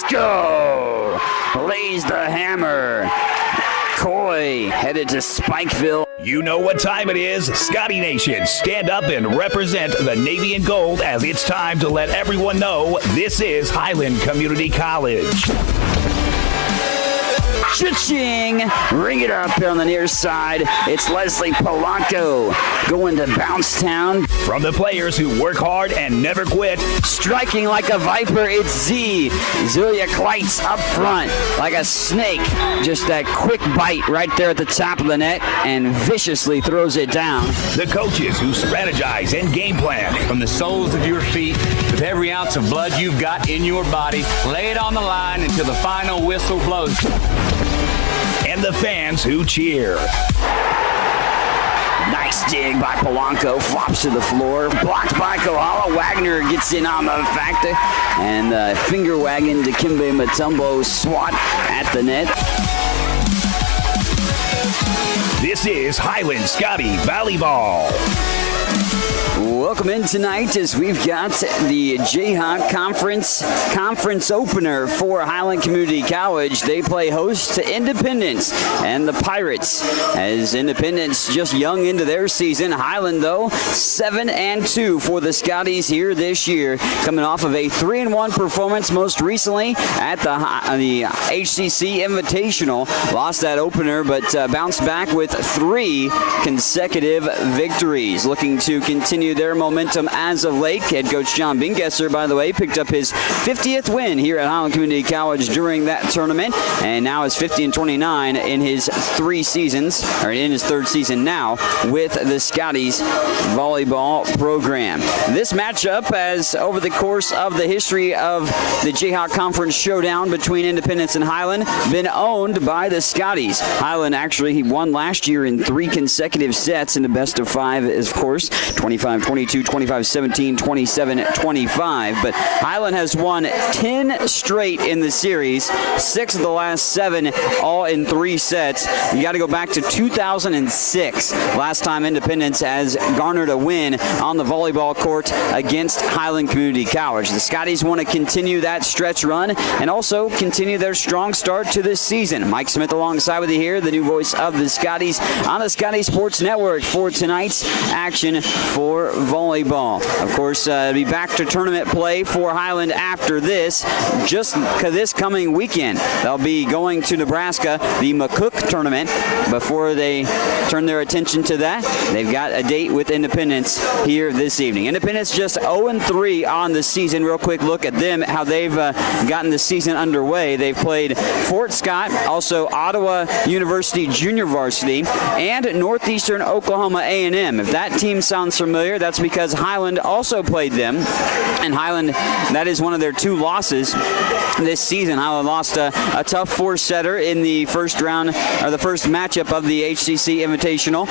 let's go! Lays the hammer. Coy headed to Spikeville. You know what time it is. Scotty Nation, stand up and represent the Navy and Gold as it's time to let everyone know this is Highland Community College. Cha-ching! Ring it up on the near side. It's Leslie Polanco going to Bouncetown. From the players who work hard and never quit. Striking like a viper, it's Zelia Kleitz up front like a snake. Just that quick bite right there at the top of the net and viciously throws it down. The coaches who strategize and game plan. From the soles of your feet, with every ounce of blood you've got in your body, lay it on the line until the final whistle blows. And the fans who cheer. Nice dig by Polanco, flops to the floor, blocked by Kohala. Wagner gets in on the factor, and finger wagging to Kimbe Matumbo, swat at the net. This is Highland Scotty Volleyball. Welcome in tonight as we've got the Jayhawk Conference opener for Highland Community College. They play host to Independence and the Pirates, as Independence just young into their season. Highland, though, 7-2 for the Scotties here this year, coming off of a 3-1 performance most recently at the HCC Invitational. Lost that opener, but bounced back with 3 consecutive victories, looking to continue their momentum as of late. Head coach John Bingesser, by the way, picked up his 50th win here at Highland Community College during that tournament, and now is 50-29 in his 3 seasons, or in his 3rd season now with the Scotties volleyball program. This matchup has, over the course of the history of the Jayhawk Conference showdown between Independence and Highland, been owned by the Scotties. Highland actually he won last year in 3 consecutive sets in the best of 5, of course, 25-22, 25-17, 27-25. But Highland has won 10 straight in the series, 6 of the last 7, all in 3 sets. You got to go back to 2006, last time Independence has garnered a win on the volleyball court against Highland Community College. The Scotties want to continue that stretch run and also continue their strong start to this season. Mike Smith alongside with you here, the new voice of the Scotties on the Scotty Sports Network for tonight's action for volleyball. Of course, be back to tournament play for Highland after this, just this coming weekend. They'll be going to Nebraska, the McCook tournament. Before they turn their attention to that, they've got a date with Independence here this evening. Independence just 0-3 on the season. Real quick look at them, how they've gotten the season underway. They've played Fort Scott, also Ottawa University Junior Varsity, and Northeastern Oklahoma A&M. If that team sounds familiar, that's because Highland also played them, and Highland, that is one of their 2 losses this season. Highland lost a tough 4-setter in the first round, or the first matchup of the HCC Invitational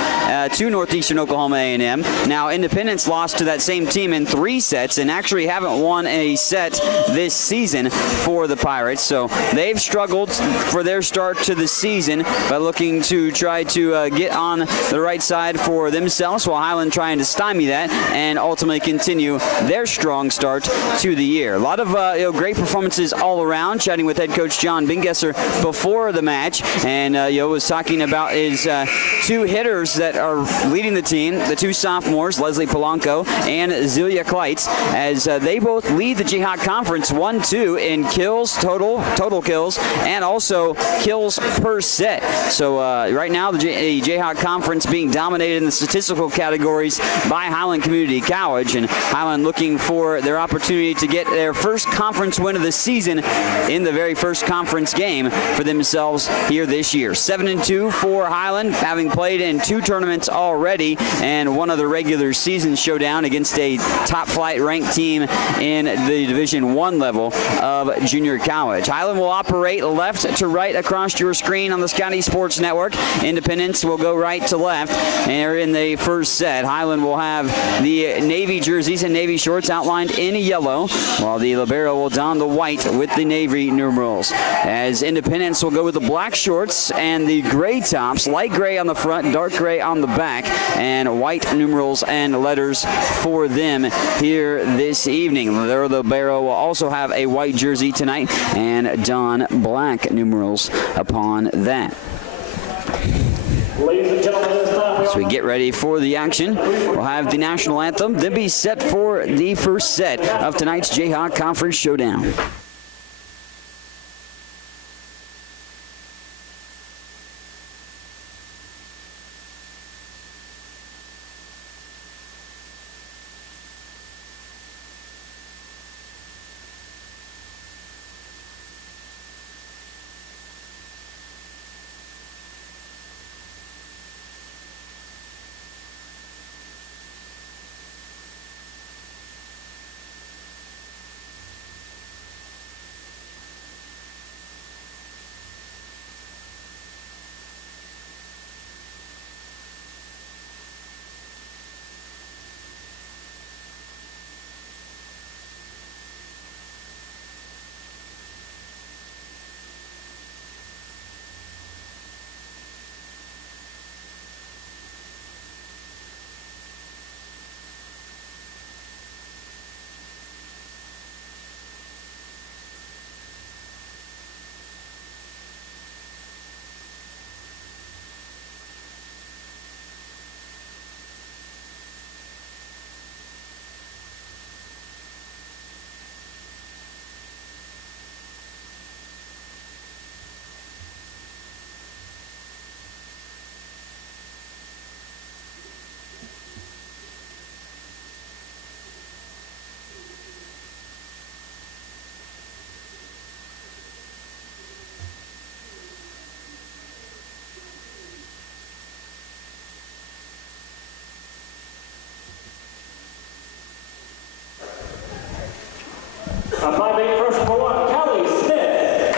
to Northeastern Oklahoma A&M. Now Independence lost to that same team in 3 sets and actually haven't won a set this season for the Pirates, so they've struggled for their start to the season by looking to try to get on the right side for themselves, while Highland trying to stymie that and ultimately continue their strong start to the year. A lot of great performances all around. Chatting with head coach John Bingesser before the match, and was talking about his 2 hitters that are leading the team, the 2 sophomores, Leslie Polanco and Zelia Kleitz, as they both lead the Jayhawk Conference 1-2 in kills, total kills, and also kills per set. So right now the Jayhawk Conference being dominated in the statistical categories by Highland Community College, and Highland looking for their opportunity to get their first conference win of the season in the very first conference game for themselves here this year. 7-2 for Highland, having played in 2 tournaments already and one other regular season showdown against a top flight ranked team in the Division I level of junior college. Highland will operate left to right across your screen on the Scotty Sports Network. Independence will go right to left. And in the first set, Highland will have the navy jerseys and navy shorts outlined in yellow, while the libero will don the white with the navy numerals. As Independence will go with the black shorts and the gray tops, light gray on the front, dark gray on the back, and white numerals and letters for them here this evening. The libero will also have a white jersey tonight and don black numerals upon that. Ladies and gentlemen, this time As we get ready for the action, we'll have the national anthem, then be set for the first set of tonight's Jayhawk Conference Showdown. A 5'8" freshman number 1, Callie Smith.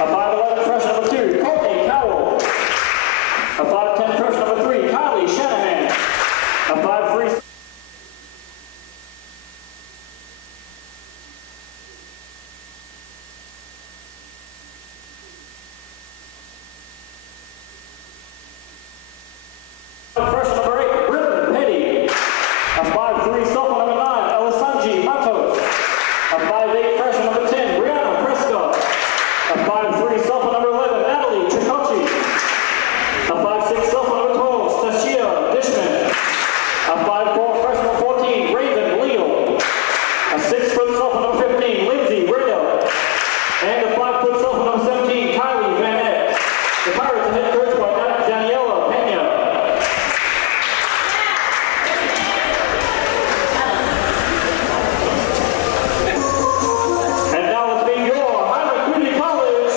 A 5'11" freshman number 2, Courtney Cowell. A 5'10" freshman number 3, Kylie Shanahan. A 5'3" freshman number 8, Britton Petty. A 5'3" sophomore number 9, Elisanji Matos. A 5'8" freshman number 10, Brianna Prescott. A 5'3" sophomore number 11, Natalie Tricoci. A 5'6" sophomore number 12, Stacia Dishman. A 5'4" freshman number 14, Raven Leal. A 6-foot sophomore number 15, Lindsay Riddle. And a 5-foot sophomore number 17, Kylie Van Eck. The Pirates are head coached by Daniela Pena. And now let's meet your Highland Community College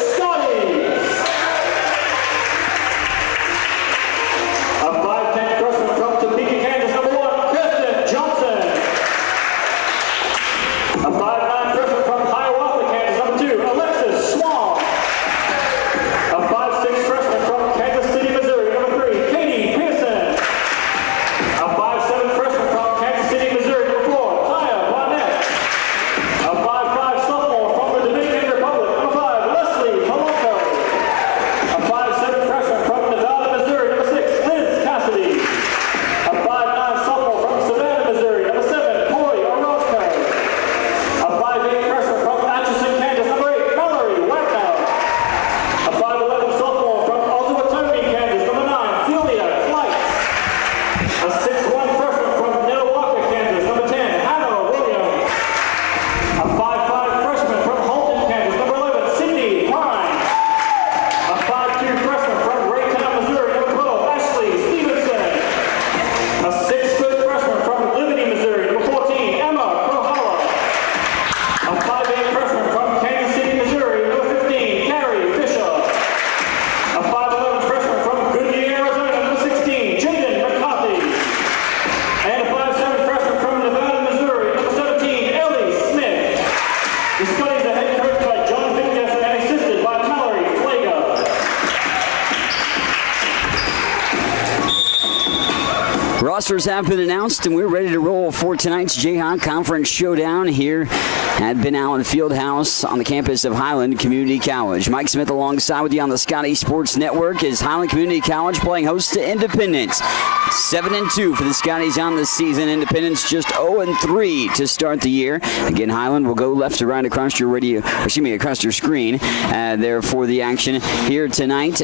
Rosters have been announced, and we're ready to roll for tonight's Jayhawk Conference Showdown here at Ben Allen Fieldhouse on the campus of Highland Community College. Mike Smith alongside with you on the Scotty Sports Network as Highland Community College playing host to Independence. 7-2 for the Scotties on the season. Independence just 0-3 to start the year. Again, Highland will go left to right across your across your screen there for the action here tonight.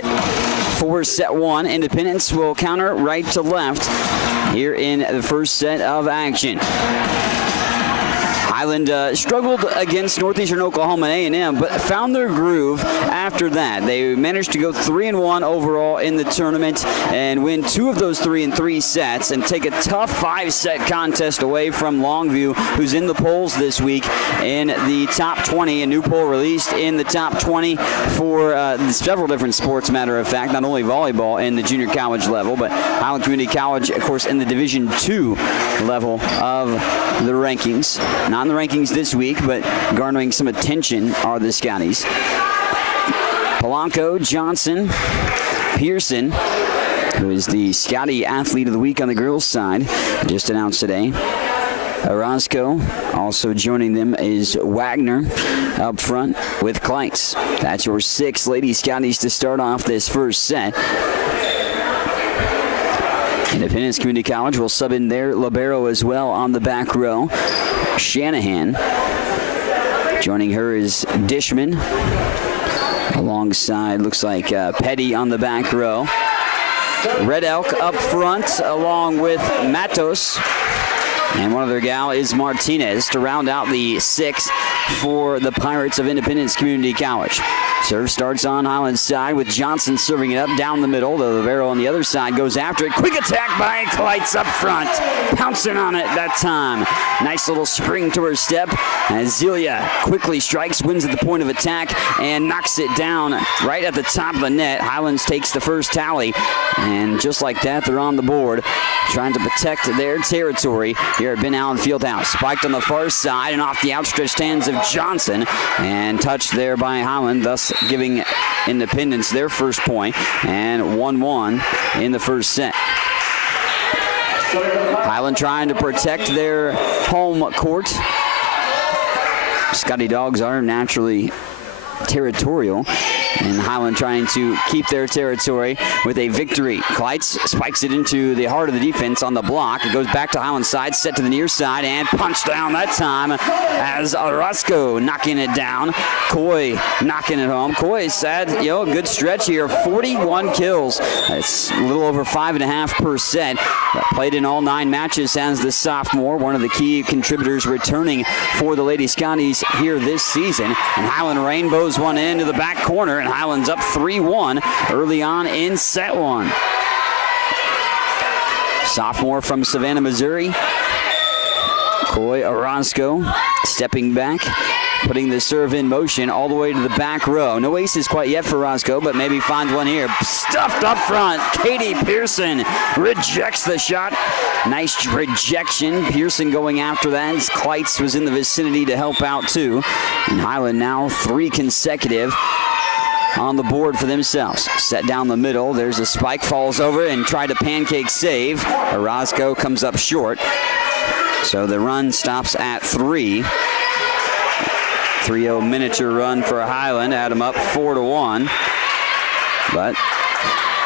For set one, Independence will counter right to left here in the first set of action. Highland struggled against Northeastern Oklahoma A&M, but found their groove after that. They managed to go 3-1 overall in the tournament and win 2 of those 3-3 sets and take a tough 5-set contest away from Longview, who's in the polls this week in the top 20. A new poll released in the top 20 for several different sports, matter of fact, not only volleyball in the junior college level, but Highland Community College, of course, in the Division II level of the rankings. Not in the rankings this week, but garnering some attention are the Scotties. Polanco, Johnson, Pearson, who is the Scotty Athlete of the Week on the girls' side, just announced today. Orozco, also joining them is Wagner up front with Kleitz. That's your 6 Lady Scotties to start off this first set. Independence Community College will sub in their libero as well on the back row. Shanahan. Joining her is Dishman. Alongside, looks like Petty on the back row. Red Elk up front along with Matos. And one other gal is Martinez to round out the 6 for the Pirates of Independence Community College. Serve starts on Highland's side with Johnson serving it up down the middle. The libero on the other side goes after it. Quick attack by Kleitz up front. Pouncing on it that time. Nice little spring to her step. As Zelia quickly strikes, wins at the point of attack, and knocks it down right at the top of the net. Highlands takes the first tally. And just like that, they're on the board, trying to protect their territory here at Ben Allen Fieldhouse. Spiked on the far side and off the outstretched hands of Johnson. And touched there by Highland, thus giving Independence their first point, and 1-1 in the first set. Highland trying to protect their home court. Scotty Dogs are naturally territorial, and Highland trying to keep their territory with a victory. Kleitz spikes it into the heart of the defense on the block. It goes back to Highland's side, set to the near side, and punched down that time as Orozco knocking it down. Coy knocking it home. Coy's had a good stretch here, 41 kills. That's a little over 5.5 per set. Played in all 9 matches as the sophomore, one of the key contributors returning for the Lady Scotties here this season. And Highland rainbows one into the back corner, and Highland's up 3-1 early on in set 1. Sophomore from Savannah, Missouri, Coy Orozco stepping back, putting the serve in motion all the way to the back row. No aces quite yet for Orozco, but maybe finds one here. Stuffed up front. Katie Pearson rejects the shot. Nice rejection. Pearson going after that as Kleitz was in the vicinity to help out too. And Highland now 3 consecutive on the board for themselves. Set down the middle. There's a spike, falls over and tried to pancake save. Orozco comes up short. So the run stops at 3. 3-0 miniature run for Highland. Add them up 4-1. But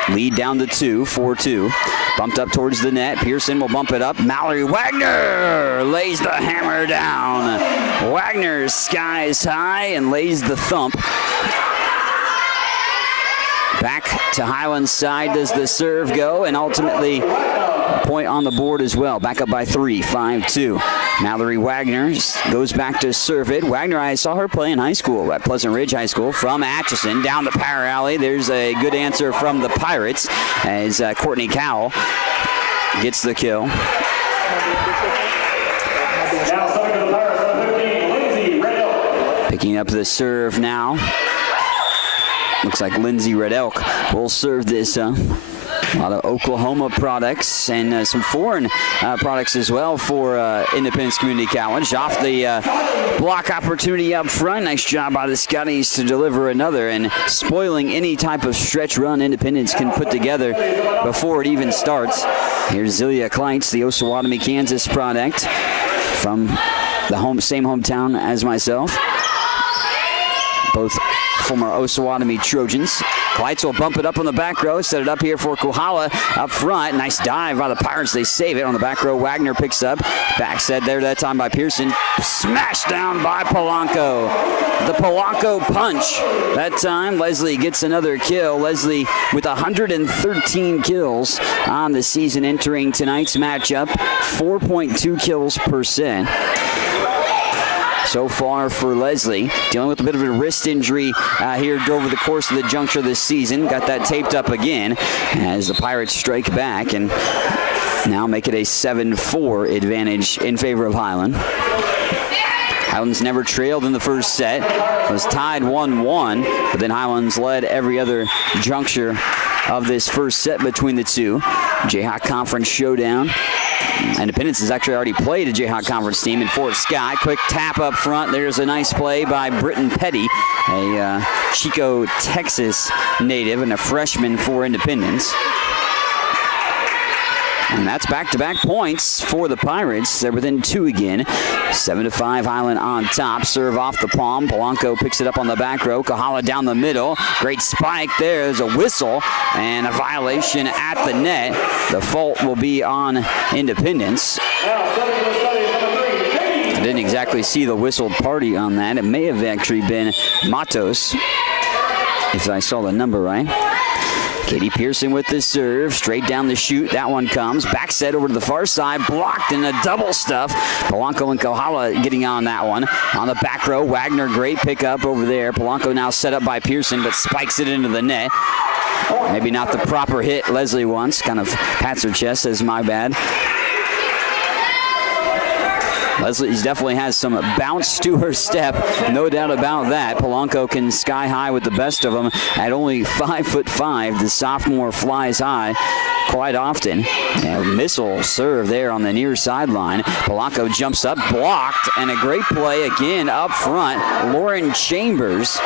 lead down to 2, 4-2. Bumped up towards the net. Pearson will bump it up. Mallory Wagner lays the hammer down. Wagner skies high and lays the thump. Back to Highland's side does the serve go, and ultimately a point on the board as well. Back up by 3, 5-2. Mallory Wagner goes back to serve it. Wagner, I saw her play in high school at Pleasant Ridge High School from Atchison. Down the power alley. There's a good answer from the Pirates as Courtney Cowell gets the kill. Now serving to the Pirates, number 15, Lindsay Red Elk. Picking up the serve now. Looks like Lindsay Red Elk will serve this A lot of Oklahoma products and some foreign products as well for Independence Community College. Off the block opportunity up front. Nice job by the Scotties to deliver another and spoiling any type of stretch run Independence can put together before it even starts. Here's Zelia Kleitz, the Osawatomie, Kansas product from the same hometown as myself. Both former Osawatomie Trojans. Kleitz will bump it up on the back row, set it up here for Kohala up front. Nice dive by the Pirates. They save it on the back row. Wagner picks up. Back set there that time by Pearson. Smashed down by Polanco. The Polanco punch. That time, Leslie gets another kill. Leslie with 113 kills on the season entering tonight's matchup. 4.2 kills per set. So far for Leslie, dealing with a bit of a wrist injury here over the course of the juncture this season. Got that taped up again as the Pirates strike back and now make it a 7-4 advantage in favor of Highland. Highlands never trailed in the first set. It was tied 1-1, but then Highlands led every other juncture of this first set between the two. Jayhawk Conference showdown. Independence has actually already played a Jayhawk Conference team in Fort Scott. Quick tap up front. There's a nice play by Britton Petty, a Chico, Texas native and a freshman for Independence. And that's back-to-back points for the Pirates. They're within 2 again. 7-5, Highland on top. Serve off the palm. Polanco picks it up on the back row. Kohala down the middle. Great spike there. There's a whistle and a violation at the net. The fault will be on Independence. I didn't exactly see the whistled party on that. It may have actually been Matos, if I saw the number right. Katie Pearson with the serve, straight down the chute. That one comes. Back set over to the far side, blocked in a double stuff. Polanco and Kohala getting on that one. On the back row, Wagner, great pickup over there. Polanco now set up by Pearson, but spikes it into the net. Maybe not the proper hit Leslie wants. Kind of pats her chest, says my bad. Leslie definitely has some bounce to her step, no doubt about that. Polanco can sky high with the best of them at only 5'5". The sophomore flies high quite often. Missile serve there on the near sideline. Polanco jumps up, blocked, and a great play again up front. Lauren Chambers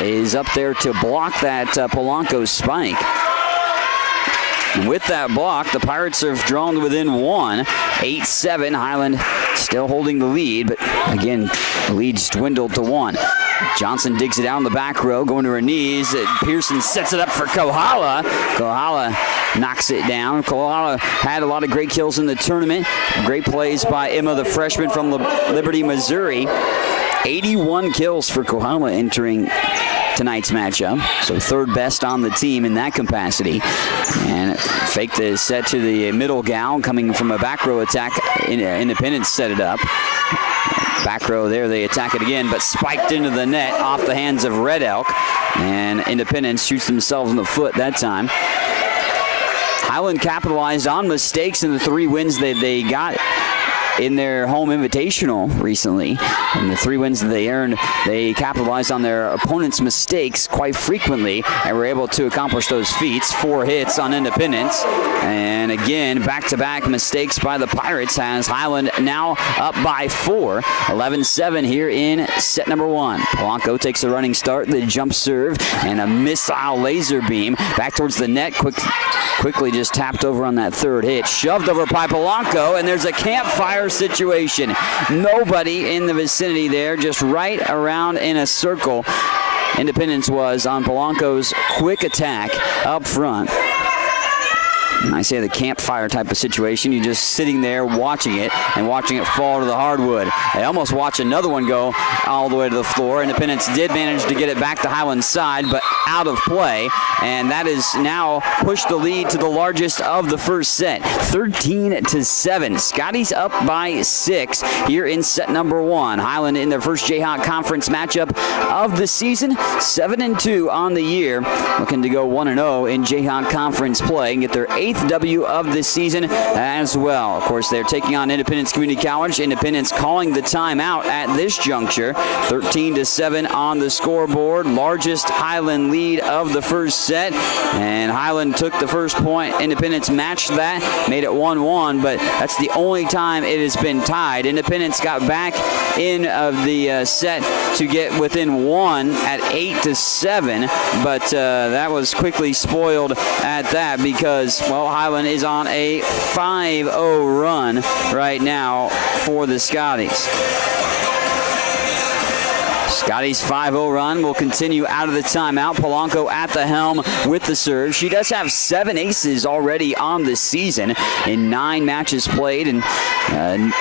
is up there to block that Polanco spike. And with that block, the Pirates have drawn within 1. 8-7. Highland still holding the lead, but again, the lead's dwindled to 1. Johnson digs it out on the back row, going to her knees. Pearson sets it up for Kohala. Kohala knocks it down. Kohala had a lot of great kills in the tournament. Great plays by Emma, the freshman from Liberty, Missouri. 81 kills for Kohala entering tonight's matchup, so third best on the team in that capacity. And faked the set to the middle gal, coming from a back row attack. Independence set it up. Back row there, they attack it again, but spiked into the net off the hands of Red Elk. And Independence shoots themselves in the foot that time. Highland capitalized on mistakes in the 3 wins that they got in their home invitational recently. And the 3 wins that they earned, they capitalized on their opponent's mistakes quite frequently and were able to accomplish those feats. 4 hits on Independence. And again, back-to-back mistakes by the Pirates has Highland now up by 4. 11-7 here in set number 1. Polanco takes a running start, the jump serve, and a missile laser beam back towards the net. Quickly just tapped over on that 3rd hit. Shoved over by Polanco, and there's a campfire situation. Nobody in the vicinity there, just right around in a circle. Independence was on Polanco's quick attack up front. And I say the campfire type of situation. You're just sitting there watching it and watching it fall to the hardwood. I almost watched another one go all the way to the floor. Independence did manage to get it back to Highland's side, but out of play. And that is now pushed the lead to the largest of the first set, 13-7. Scotty's up by 6 here in set number 1. Highland in their first Jayhawk Conference matchup of the season, 7-2 on the year, looking to go 1-0 in Jayhawk Conference play and get their 8th W of the season as well. Of course, they're taking on Independence Community College. Independence calling the timeout at this juncture. 13-7 on the scoreboard. Largest Highland 7 lead of the first set. And Highland took the first point. Independence matched that, made it 1-1, but that's the only time it has been tied. Independence got back in of the set to get within 1 at 8-7, but that was quickly spoiled at that because, well, Highland is on a 5-0 run right now for the Scotties. Scotty's 5-0 run will continue out of the timeout. Polanco at the helm with the serve. She does have 7 aces already on the season in 9 matches played and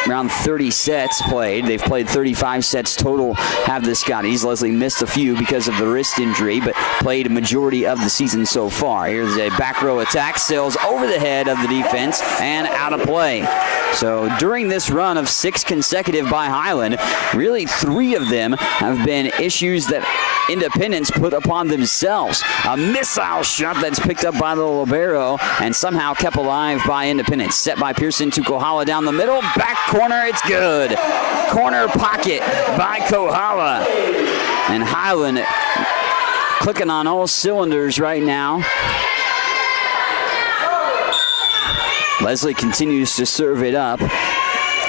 around 30 sets played. They've played 35 sets total, have the Scotties. Leslie missed a few because of the wrist injury, but played a majority of the season so far. Here's a back row attack. Sails over the head of the defense and out of play. So during this run of 6 consecutive by Highland, really 3 of them have been issues that Independence put upon themselves. A missile shot that's picked up by the libero and somehow kept alive by Independence. Set by Pearson to Kohala down the middle. Back corner, it's good. Corner pocket by Kohala. And Highland clicking on all cylinders right now. Leslie continues to serve it up.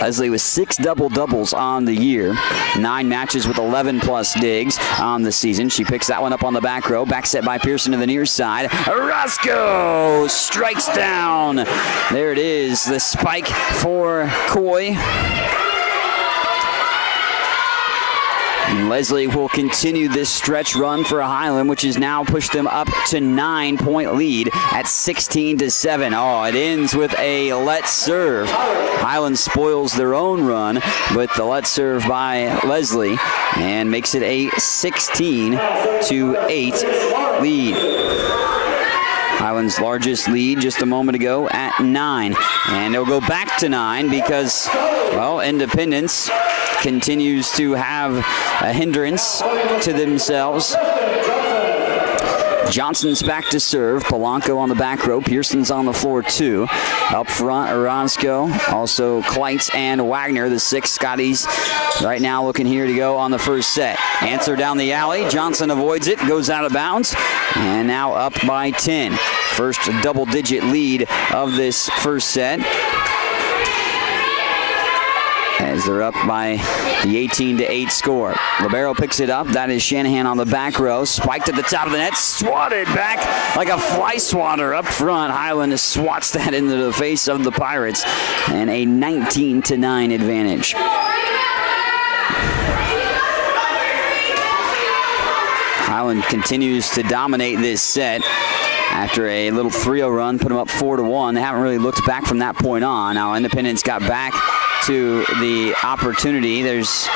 Leslie with 6 double-doubles on the year. 9 matches with 11-plus digs on the season. She picks that one up on the back row. Back set by Pearson to the near side. Roscoe strikes down. There it is, the spike for Coy. And Leslie will continue this stretch run for Highland, which has now pushed them up to 9-point lead at 16-7. Oh, it ends with a let serve. Highland spoils their own run with the let serve by Leslie and makes it a 16-8 lead. Highland's largest lead just a moment ago at 9. And it'll go back to 9 because, well, Independence continues to have a hindrance to themselves. Johnson's back to serve. Polanco on the back row. Pearson's on the floor too. Up front, Orozco. Also Kleitz and Wagner, the 6 Scotties right now looking here to go on the first set. Answer down the alley. Johnson avoids it, goes out of bounds, and now up by 10. First double-digit lead of this first set, as they're up by the 18-8 score. Libero picks it up. That is Shanahan on the back row. Spiked at the top of the net. Swatted back like a fly swatter up front. Highland swats that into the face of the Pirates. And a 19-9 advantage. Highland continues to dominate this set. After a little 3-0 run, put them up 4-1. They haven't really looked back from that point on. Now Independence got back to the opportunity. There's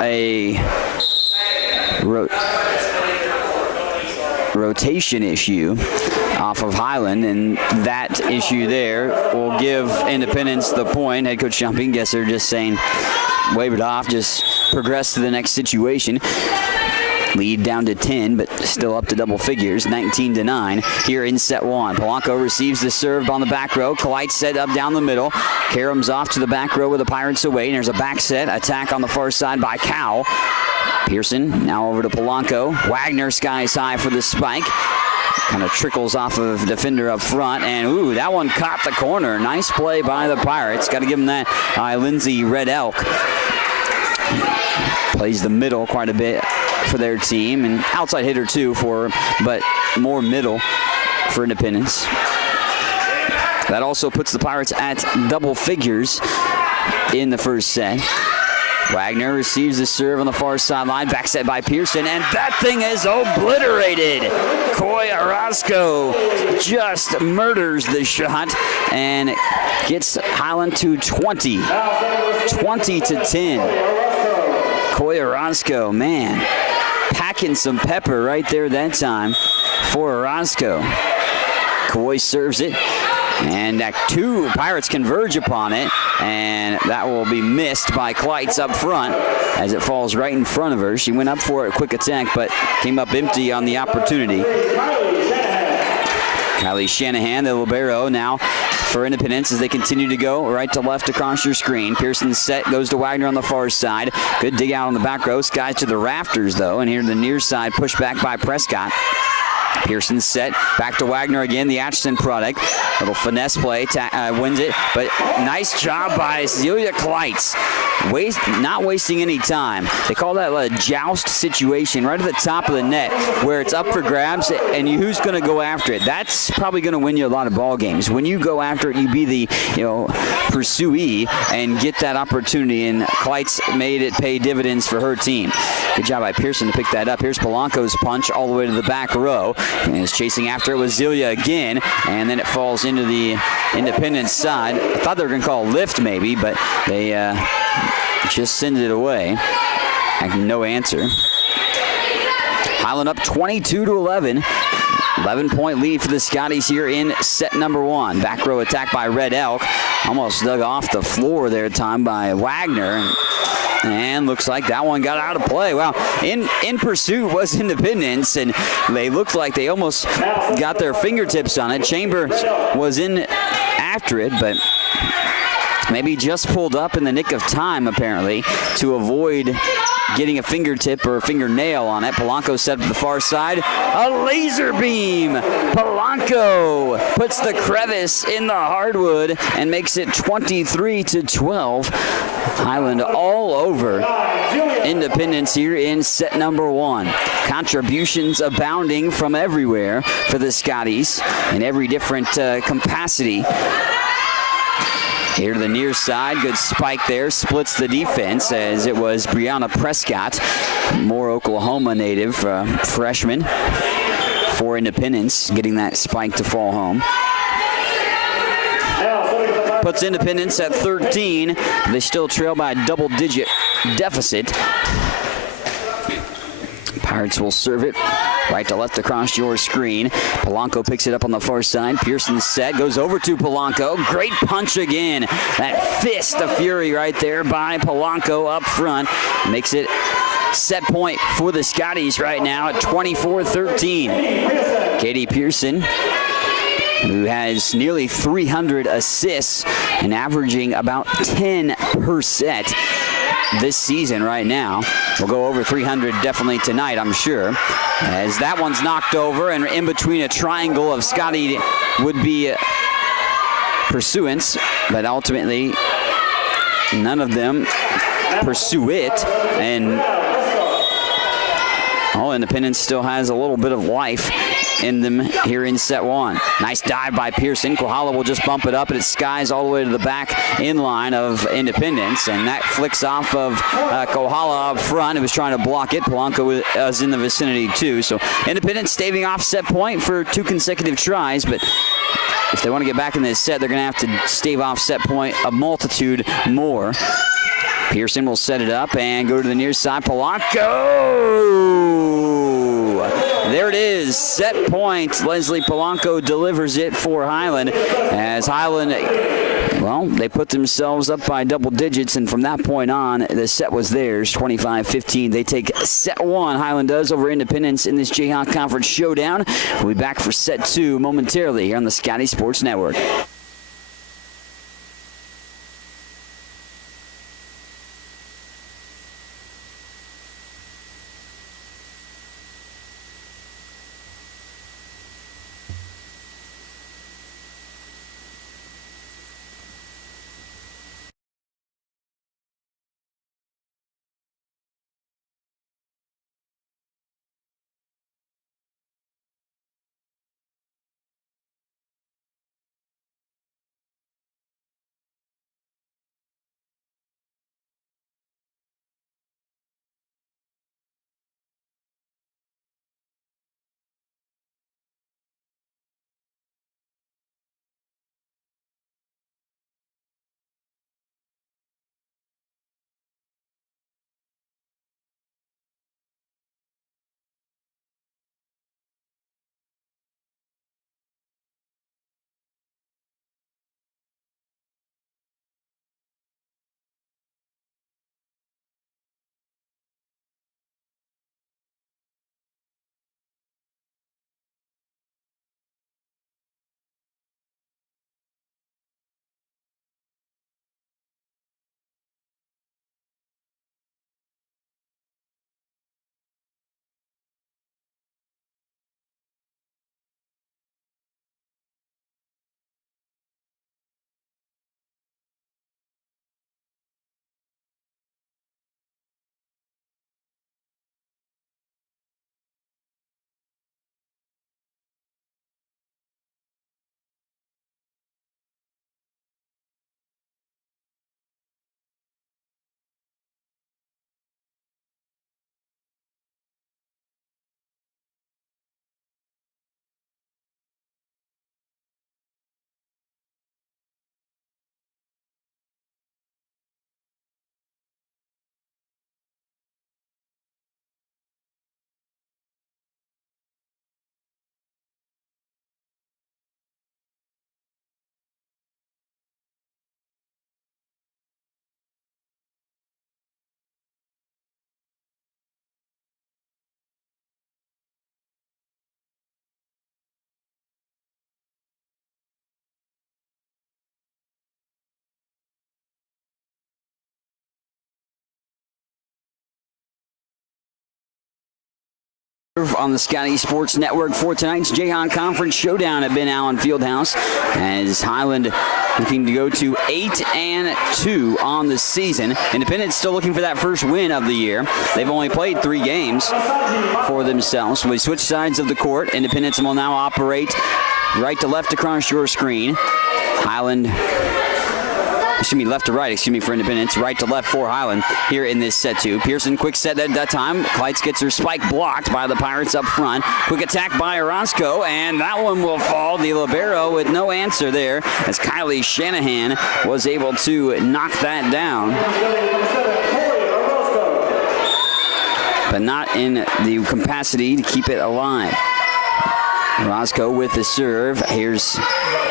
a rotation issue off of Highland, and that issue there will give Independence the point. Head coach Sean Beangesser just saying, wave it off, just progress to the next situation. Lead down to 10, but still up to double figures, 19-9 here in set 1. Polanco receives the serve on the back row. Kleitz set up down the middle. Karams off to the back row with the Pirates away. And there's a back set attack on the far side by Cow. Pearson now over to Polanco. Wagner skies high for the spike. Kind of trickles off of defender up front. And, ooh, that one caught the corner. Nice play by the Pirates. Got to give them that by Lindsay Red Elk. Plays the middle quite a bit for their team, and outside hitter too for, but more middle for Independence. That also puts the Pirates at double figures in the first set. Wagner receives the serve on the far sideline, back set by Pearson, and that thing is obliterated. Coy Orozco just murders the shot and gets Highland to 20-10. Coy Orozco, man, packing some pepper right there that time for Orozco. Coy serves it, and 2 Pirates converge upon it, and that will be missed by Kleitz up front as it falls right in front of her. She went up for a quick attack, but came up empty on the opportunity. Kylie Shanahan, the libero, now for Independence as they continue to go right to left across your screen. Pearson's set goes to Wagner on the far side. Good dig out on the back row. Skies to the rafters, though, and here to the near side, pushed back by Prescott. Pearson's set, back to Wagner again, the Atchison product. Little finesse play, wins it, but nice job by Zelia Kleitz. Not wasting any time. They call that a joust situation right at the top of the net where it's up for grabs and who's going to go after it. That's probably going to win you a lot of ball games. When you go after it, you be the pursuee and get that opportunity, and Kleitz made it pay dividends for her team. Good job by Pearson to pick that up. Here's Polanco's punch all the way to the back row. And is chasing after it with Zelia again, and then it falls into the Independence side. I thought they were going to call a lift maybe, but they just send it away. No answer. Highland up 22-11. 11-point lead for the Scotties here in set number 1. Back row attack by Red Elk. Almost dug off the floor there, time by Wagner. And looks like that one got out of play. Well, in pursuit was Independence, and they looked like they almost got their fingertips on it. Chambers was in after it, but maybe just pulled up in the nick of time, apparently, to avoid getting a fingertip or a fingernail on it. Polanco set up the far side. A laser beam. Polanco puts the crevice in the hardwood and makes it 23-12. Highland all over Independence here in set number 1. Contributions abounding from everywhere for the Scotties in every different capacity. Here to the near side, good spike there, splits the defense as it was Brianna Prescott, more Oklahoma native freshman for Independence, getting that spike to fall home. Puts Independence at 13. They still trail by a double-digit deficit. Pirates will serve it right to left across your screen. Polanco picks it up on the far side. Pearson's set, goes over to Polanco. Great punch again. That fist of fury right there by Polanco up front. Makes it set point for the Scotties right now at 24-13. Katie Pearson, who has nearly 300 assists and averaging about 10 per set this season right now. We'll go over 300 definitely tonight, I'm sure. As that one's knocked over, and in between a triangle of Scotty would be pursuance, but ultimately none of them pursue it. And Independence still has a little bit of life in them here in set 1. Nice dive by Pearson. Kohala will just bump it up, and it skies all the way to the back in line of Independence, and that flicks off of Kohala up front. It was trying to block it. Polanco was in the vicinity too. So Independence staving off set point for 2 consecutive tries, but if they want to get back in this set, they're going to have to stave off set point a multitude more. Pearson will set it up and go to the near side. Polanco! There it is, set point. Leslie Polanco delivers it for Highland, as Highland, well, they put themselves up by double digits, and from that point on, the set was theirs, 25-15. They take set 1, Highland does, over Independence in this Jayhawk Conference showdown. We'll be back for set 2 momentarily here on the Scotty Sports Network. On the Scotty Sports Network for tonight's Jayhawk Conference Showdown at Ben Allen Fieldhouse, as Highland looking to go to 8-2 on the season. Independence still looking for that first win of the year. They've only played 3 games for themselves. So we switch sides of the court. Independence will now operate right to left across your screen. Left to right, for Independence. Right to left for Highland here in this set 2. Pearson, quick set at that time. Kleitz gets her spike blocked by the Pirates up front. Quick attack by Orozco, and that one will fall. The libero with no answer there, as Kylie Shanahan was able to knock that down. But not in the capacity to keep it alive. Orozco with the serve. Here's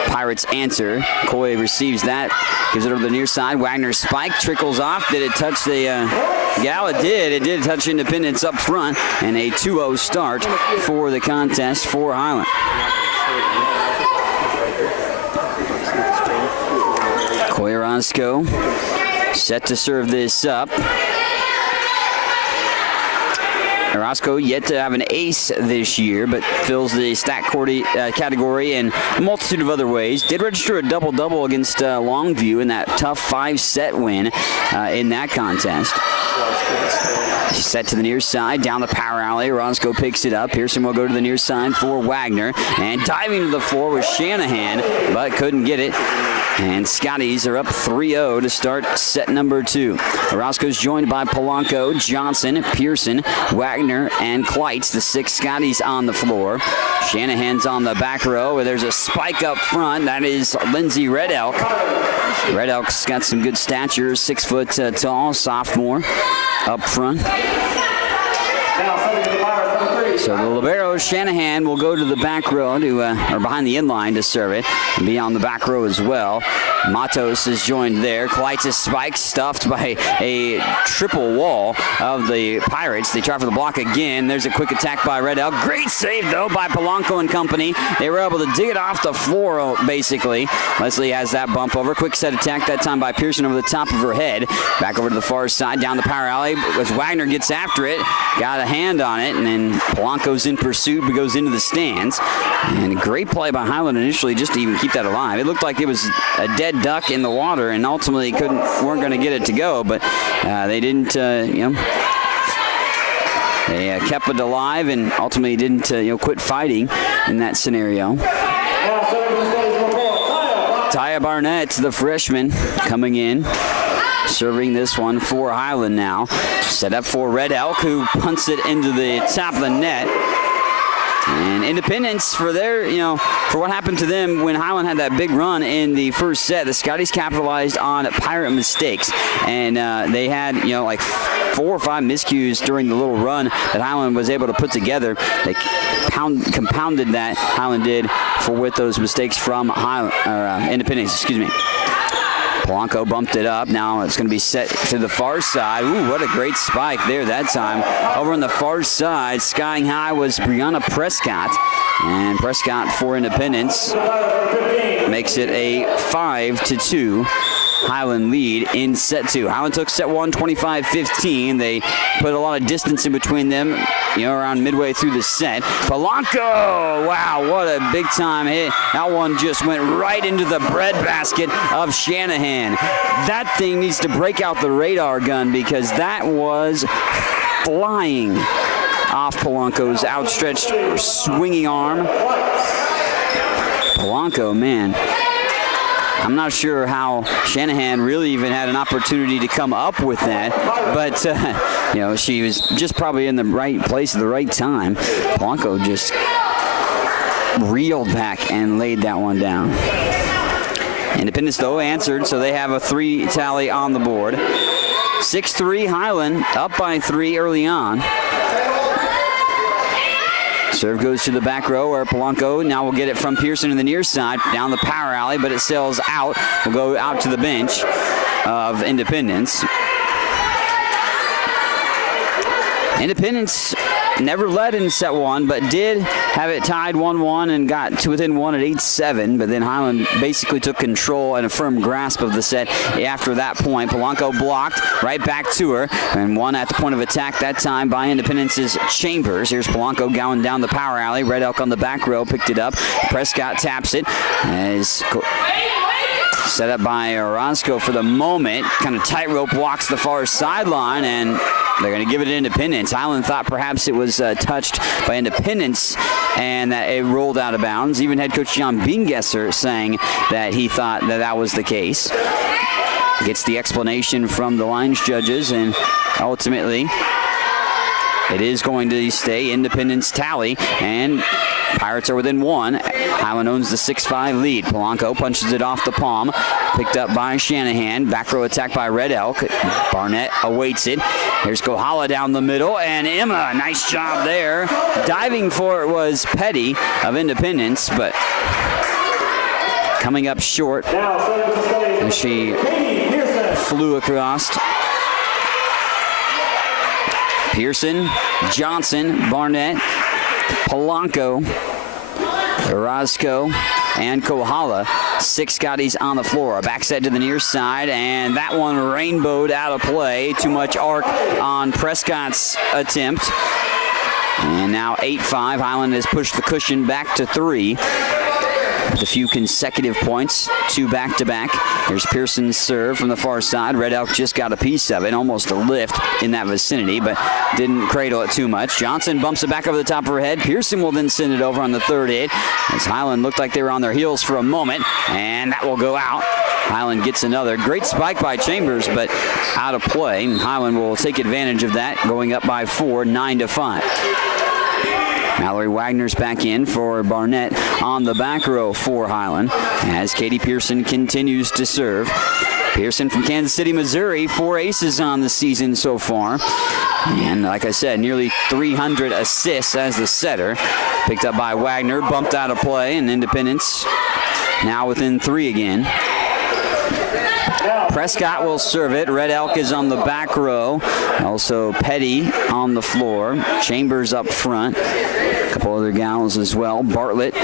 Pirates' answer. Coy receives that, gives it over the near side. Wagner's spike trickles off. Did it touch the gal? It did. It did touch Independence up front, and a 2-0 start for the contest for Highland. Coy Orozco set to serve this up. Orozco yet to have an ace this year, but fills the stat category in a multitude of other ways. Did register a double-double against Longview in that tough 5-set win in that contest. Set to the near side, down the power alley. Orozco picks it up. Pearson will go to the near side for Wagner. And diving to the floor was Shanahan, but couldn't get it. And Scotties are up 3-0 to start set number 2. Orozco's joined by Polanco, Johnson, Pearson, Wagner, and Kleitz, the 6 Scotties on the floor. Shanahan's on the back row, where there's a spike up front. That is Lindsay Red Elk. Red Elk's got some good stature, 6 foot tall, sophomore up front. So the libero, Shanahan, will go to the back row, or behind the inline to serve it, and be on the back row as well. Matos is joined there. Kleitz's spike stuffed by a triple wall of the Pirates. They try for the block again. There's a quick attack by Red Elk. Great save, though, by Polanco and company. They were able to dig it off the floor, basically. Leslie has that bump over. Quick set attack that time by Pearson over the top of her head. Back over to the far side, down the power alley. As Wagner gets after it, got a hand on it, and then Polanco's in pursuit, but goes into the stands. And a great play by Highland initially just to even keep that alive. It looked like it was a dead duck in the water, and ultimately weren't going to get it to go, but they didn't, they kept it alive and ultimately didn't, quit fighting in that scenario. Taya Barnett, the freshman, coming in, serving this one for Highland now. Set up for Red Elk, who punts it into the top of the net. And Independence, for their, for what happened to them when Highland had that big run in the first set, the Scotties capitalized on Pirate mistakes. And they had, like 4 or 5 miscues during the little run that Highland was able to put together. They compounded that, Highland did, with those mistakes from Independence, excuse me. Polanco bumped it up. Now it's going to be set to the far side. Ooh, what a great spike there that time. Over on the far side, skying high was Brianna Prescott. And Prescott for Independence makes it a 5-2 Highland lead in set 2. Highland took set 1, 25-15. They put a lot of distance in between them, around midway through the set. Polanco, wow, what a big time hit. That one just went right into the breadbasket of Shanahan. That thing needs to break out the radar gun, because that was flying off Polanco's outstretched swinging arm. Polanco, man. I'm not sure how Shanahan really even had an opportunity to come up with that, but, she was just probably in the right place at the right time. Polanco just reeled back and laid that one down. Independence, though, answered, so they have a 3 tally on the board. 6-3 Highland, up by 3 early on. Serve goes to the back row, where Polanco now will get it from Pearson in the near side, down the power alley, but it sails out. Will go out to the bench of Independence. Independence never led in set one, but did have it tied 1-1 and got to within one at 8-7. But then Highland basically took control and a firm grasp of the set after that point. Polanco blocked, right back to her, and one at the point of attack that time by Independence's Chambers. Here's Polanco going down the power alley. Red Elk on the back row picked it up. Prescott taps it as set up by Orozco for the moment. Kind of tightrope walks the far sideline, and they're going to give it to Independence. Highland thought perhaps it was touched by Independence and that it rolled out of bounds. Even head coach John Bingesser saying that he thought that was the case. Gets the explanation from the lines judges, and ultimately it is going to stay Independence tally, and Pirates are within one. Highland owns the 6-5 lead. Polanco punches it off the palm. Picked up by Shanahan. Back row attack by Red Elk. Barnett awaits it. Here's Kohala down the middle, and Emma, nice job there. Diving for it was Petty of Independence, but coming up short as she flew across. Pearson, Johnson, Barnett, Polanco, Orozco, and Kohala. 6 Scotties on the floor. A back set to the near side, and that one rainbowed out of play. Too much arc on Prescott's attempt. And now 8-5. Highland has pushed the cushion back to 3. With a few consecutive points, 2 back-to-back. There's Pearson's serve from the far side. Red Elk just got a piece of it, almost a lift in that vicinity, but didn't cradle it too much. Johnson bumps it back over the top of her head. Pearson will then send it over on the third hit, as Highland looked like they were on their heels for a moment, and that will go out. Highland gets another. Great spike by Chambers, but out of play. Highland will take advantage of that, going up by 4, 9-5. Mallory Wagner's back in for Barnett on the back row for Highland as Katie Pearson continues to serve. Pearson from Kansas City, Missouri, 4 aces on the season so far. And like I said, nearly 300 assists as the setter. Picked up by Wagner, bumped out of play, and Independence now within 3 again. Prescott will serve it. Red Elk is on the back row. Also Petty on the floor. Chambers up front. A couple other gals as well. Bartlett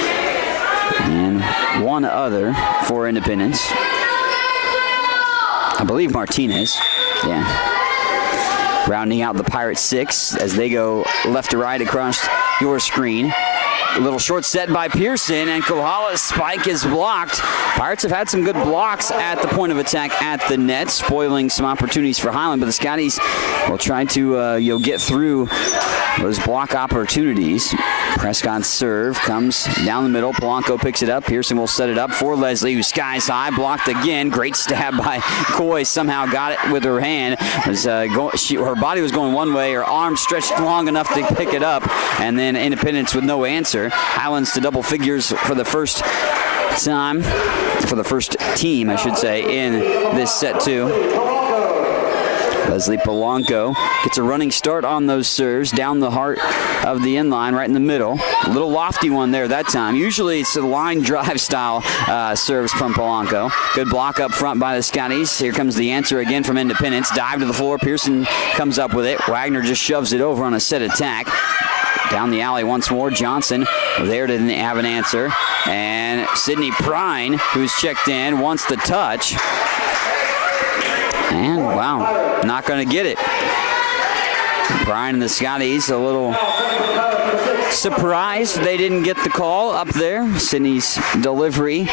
and one other for Independence. I believe Martinez. Yeah. Rounding out the Pirates 6 as they go left to right across your screen. A little short set by Pearson, and Kohala's spike is blocked. Pirates have had some good blocks at the point of attack at the net, spoiling some opportunities for Highland, but the Scotties will try to get through those block opportunities. Prescott's serve comes down the middle. Polanco picks it up. Pearson will set it up for Leslie, who skies high, blocked again. Great stab by Coy. Somehow got it with her hand. Her body was going one way. Her arm stretched long enough to pick it up, and then Independence with no answer. Highlands to double figures for the first time, for the first team, I should say, in this set 2. Leslie Polanco gets a running start on those serves down the heart of the inline, right in the middle. A little lofty one there that time. Usually it's a line drive style serves from Polanco. Good block up front by the Scotties. Here comes the answer again from Independence. Dive to the floor. Pearson comes up with it. Wagner just shoves it over on a set attack. Down the alley once more. Johnson there to have an answer. And Sydney Prine, who's checked in, wants the touch. And, wow, not going to get it. Brian and the Scotties a little surprised they didn't get the call up there. Sydney's delivery,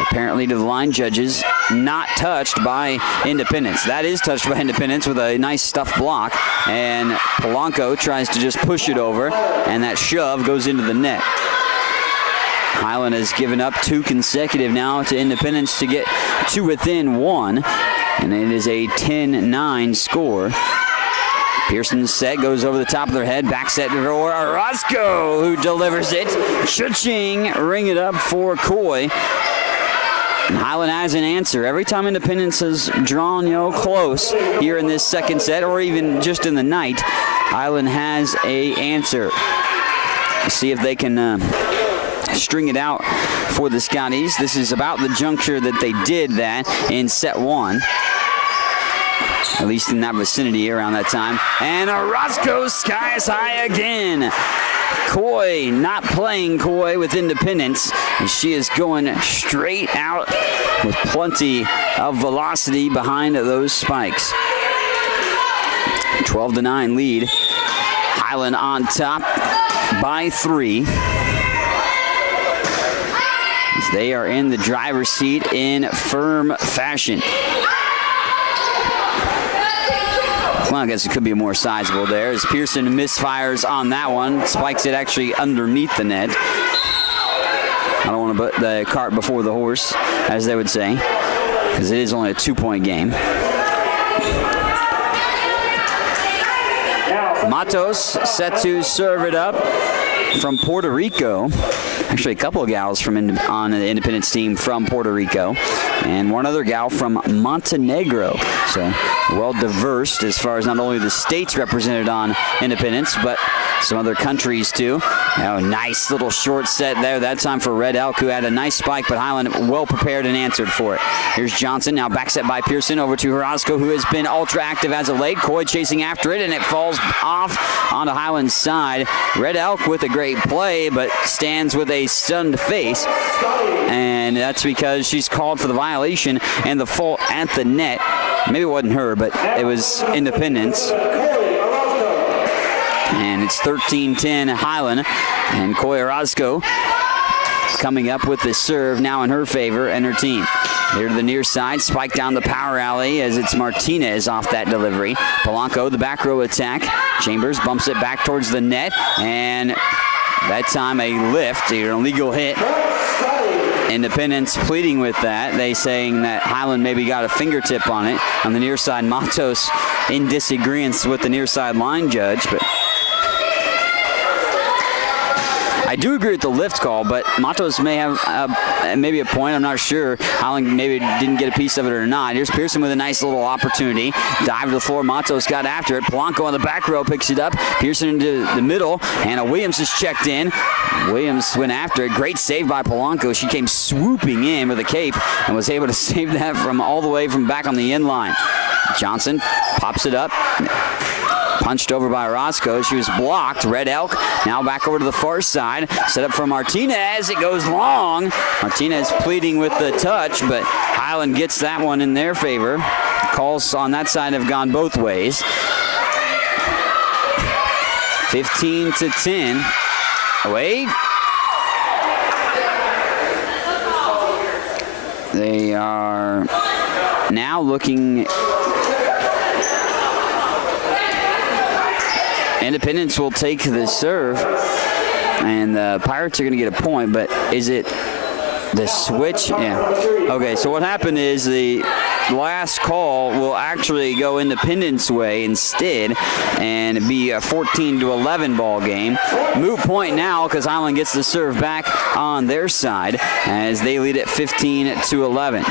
apparently to the line judges, not touched by Independence. That is touched by Independence with a nice stuff block. And Polanco tries to just push it over, and that shove goes into the net. Highland has given up 2 consecutive now to Independence to get to within 1. And it is a 10-9 score. Pearson's set goes over the top of their head. Back set for Orozco, who delivers it. Cha-ching, ring it up for Coy. And Highland has an answer. Every time Independence has drawn, close here in this second set, or even just in the night, Highland has a answer. See if they can string it out for the Scotties. This is about the juncture that they did that in set 1. at least in that vicinity around that time. And Orozco skies high again. Coy not playing coy with Independence, and she is going straight out with plenty of velocity behind those spikes. 12-9 lead. Highland on top by 3. They are in the driver's seat in firm fashion. Well, I guess it could be more sizable there as Pearson misfires on that one. Spikes it actually underneath the net. I don't want to put the cart before the horse, as they would say, because it is only a 2-point game. Matos set to serve it up from Puerto Rico. Actually, a couple of gals from on the Independence team from Puerto Rico, and one other gal from Montenegro. So well diverse as far as not only the states represented on Independence, but some other countries too. Nice little short set there. That time for Red Elk, who had a nice spike, but Highland well prepared and answered for it. Here's Johnson, now back set by Pearson over to Orozco, who has been ultra active as of late. Coy chasing after it, and it falls off onto Highland's side. Red Elk with a great play, but stands with a stunned face, and that's because she's called for the violation and the fault at the net. Maybe it wasn't her, but it was Independence. And it's 13-10 Highland, and Coy Orozco coming up with the serve now in her favor and her team. Here to the near side, spike down the power alley as it's Martinez off that delivery. Polanco, the back row attack. Chambers bumps it back towards the net, and that time a lift, an illegal hit. Independence pleading with that. They saying that Highland maybe got a fingertip on it. On the near side, Matos in disagreement with the near side line judge, but I do agree with the lift call, but Matos may have maybe a point. I'm not sure. Highland maybe didn't get a piece of it or not. Here's Pearson with a nice little opportunity. Dive to the floor. Matos got after it. Polanco on the back row picks it up. Pearson into the middle. Anna Williams is checked in. Williams went after it. Great save by Polanco. She came swooping in with a cape and was able to save that from all the way from back on the end line. Johnson pops it up. Punched over by Orozco. She was blocked. Red Elk now back over to the far side. Set up for Martinez. It goes long. Martinez pleading with the touch, but Highland gets that one in their favor. Calls on that side have gone both ways. 15-10. Wait. They are now looking. Independence will take the serve, and the Pirates are going to get a point, but is it the switch? Yeah. Okay, so what happened is the last call will actually go Independence way instead and be a 14-11 ball game. Moot point now because Highland gets the serve back on their side as they lead at 15-11.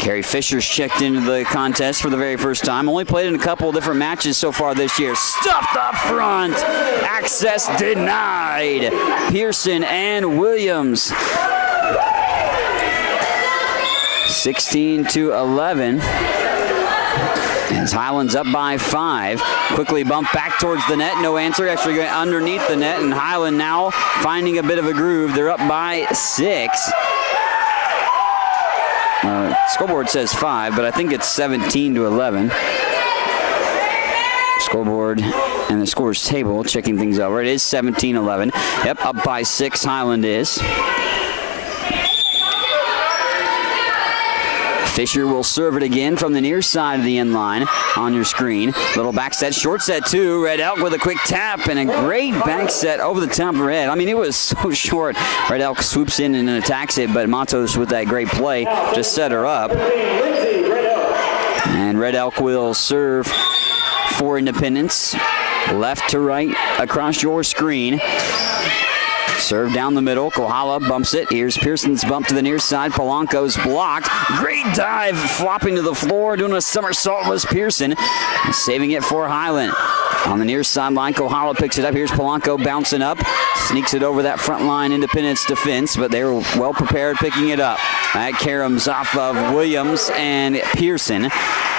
Carrie Fisher's checked into the contest for the very first time. Only played in a couple of different matches so far this year. Stuffed up front. Access denied. Pearson and Williams. 16-11. As Highland's up by 5. Quickly bumped back towards the net. No answer. Actually going underneath the net. And Highland now finding a bit of a groove. They're up by 6. Scoreboard says 5, but I think it's 17-11. Scoreboard and the scores table checking things over. It is 17-11. Yep, up by 6 Highland is. Fisher will serve it again from the near side of the end line on your screen. Little back set, short set too. Red Elk with a quick tap and a great back set over the top of her head. I mean, it was so short. Red Elk swoops in and attacks it, but Matos with that great play just set her up. And Red Elk will serve for Independence. Left to right across your screen. Serve down the middle. Kohala bumps it. Here's Pearson's bump to the near side. Polanco's blocked. Great dive. Flopping to the floor. Doing a somersault was Pearson. Saving it for Highland. On the near sideline, Kohala picks it up. Here's Polanco bouncing up. Sneaks it over that front line Independence defense, but they were well prepared picking it up. That caroms off of Williams and Pearson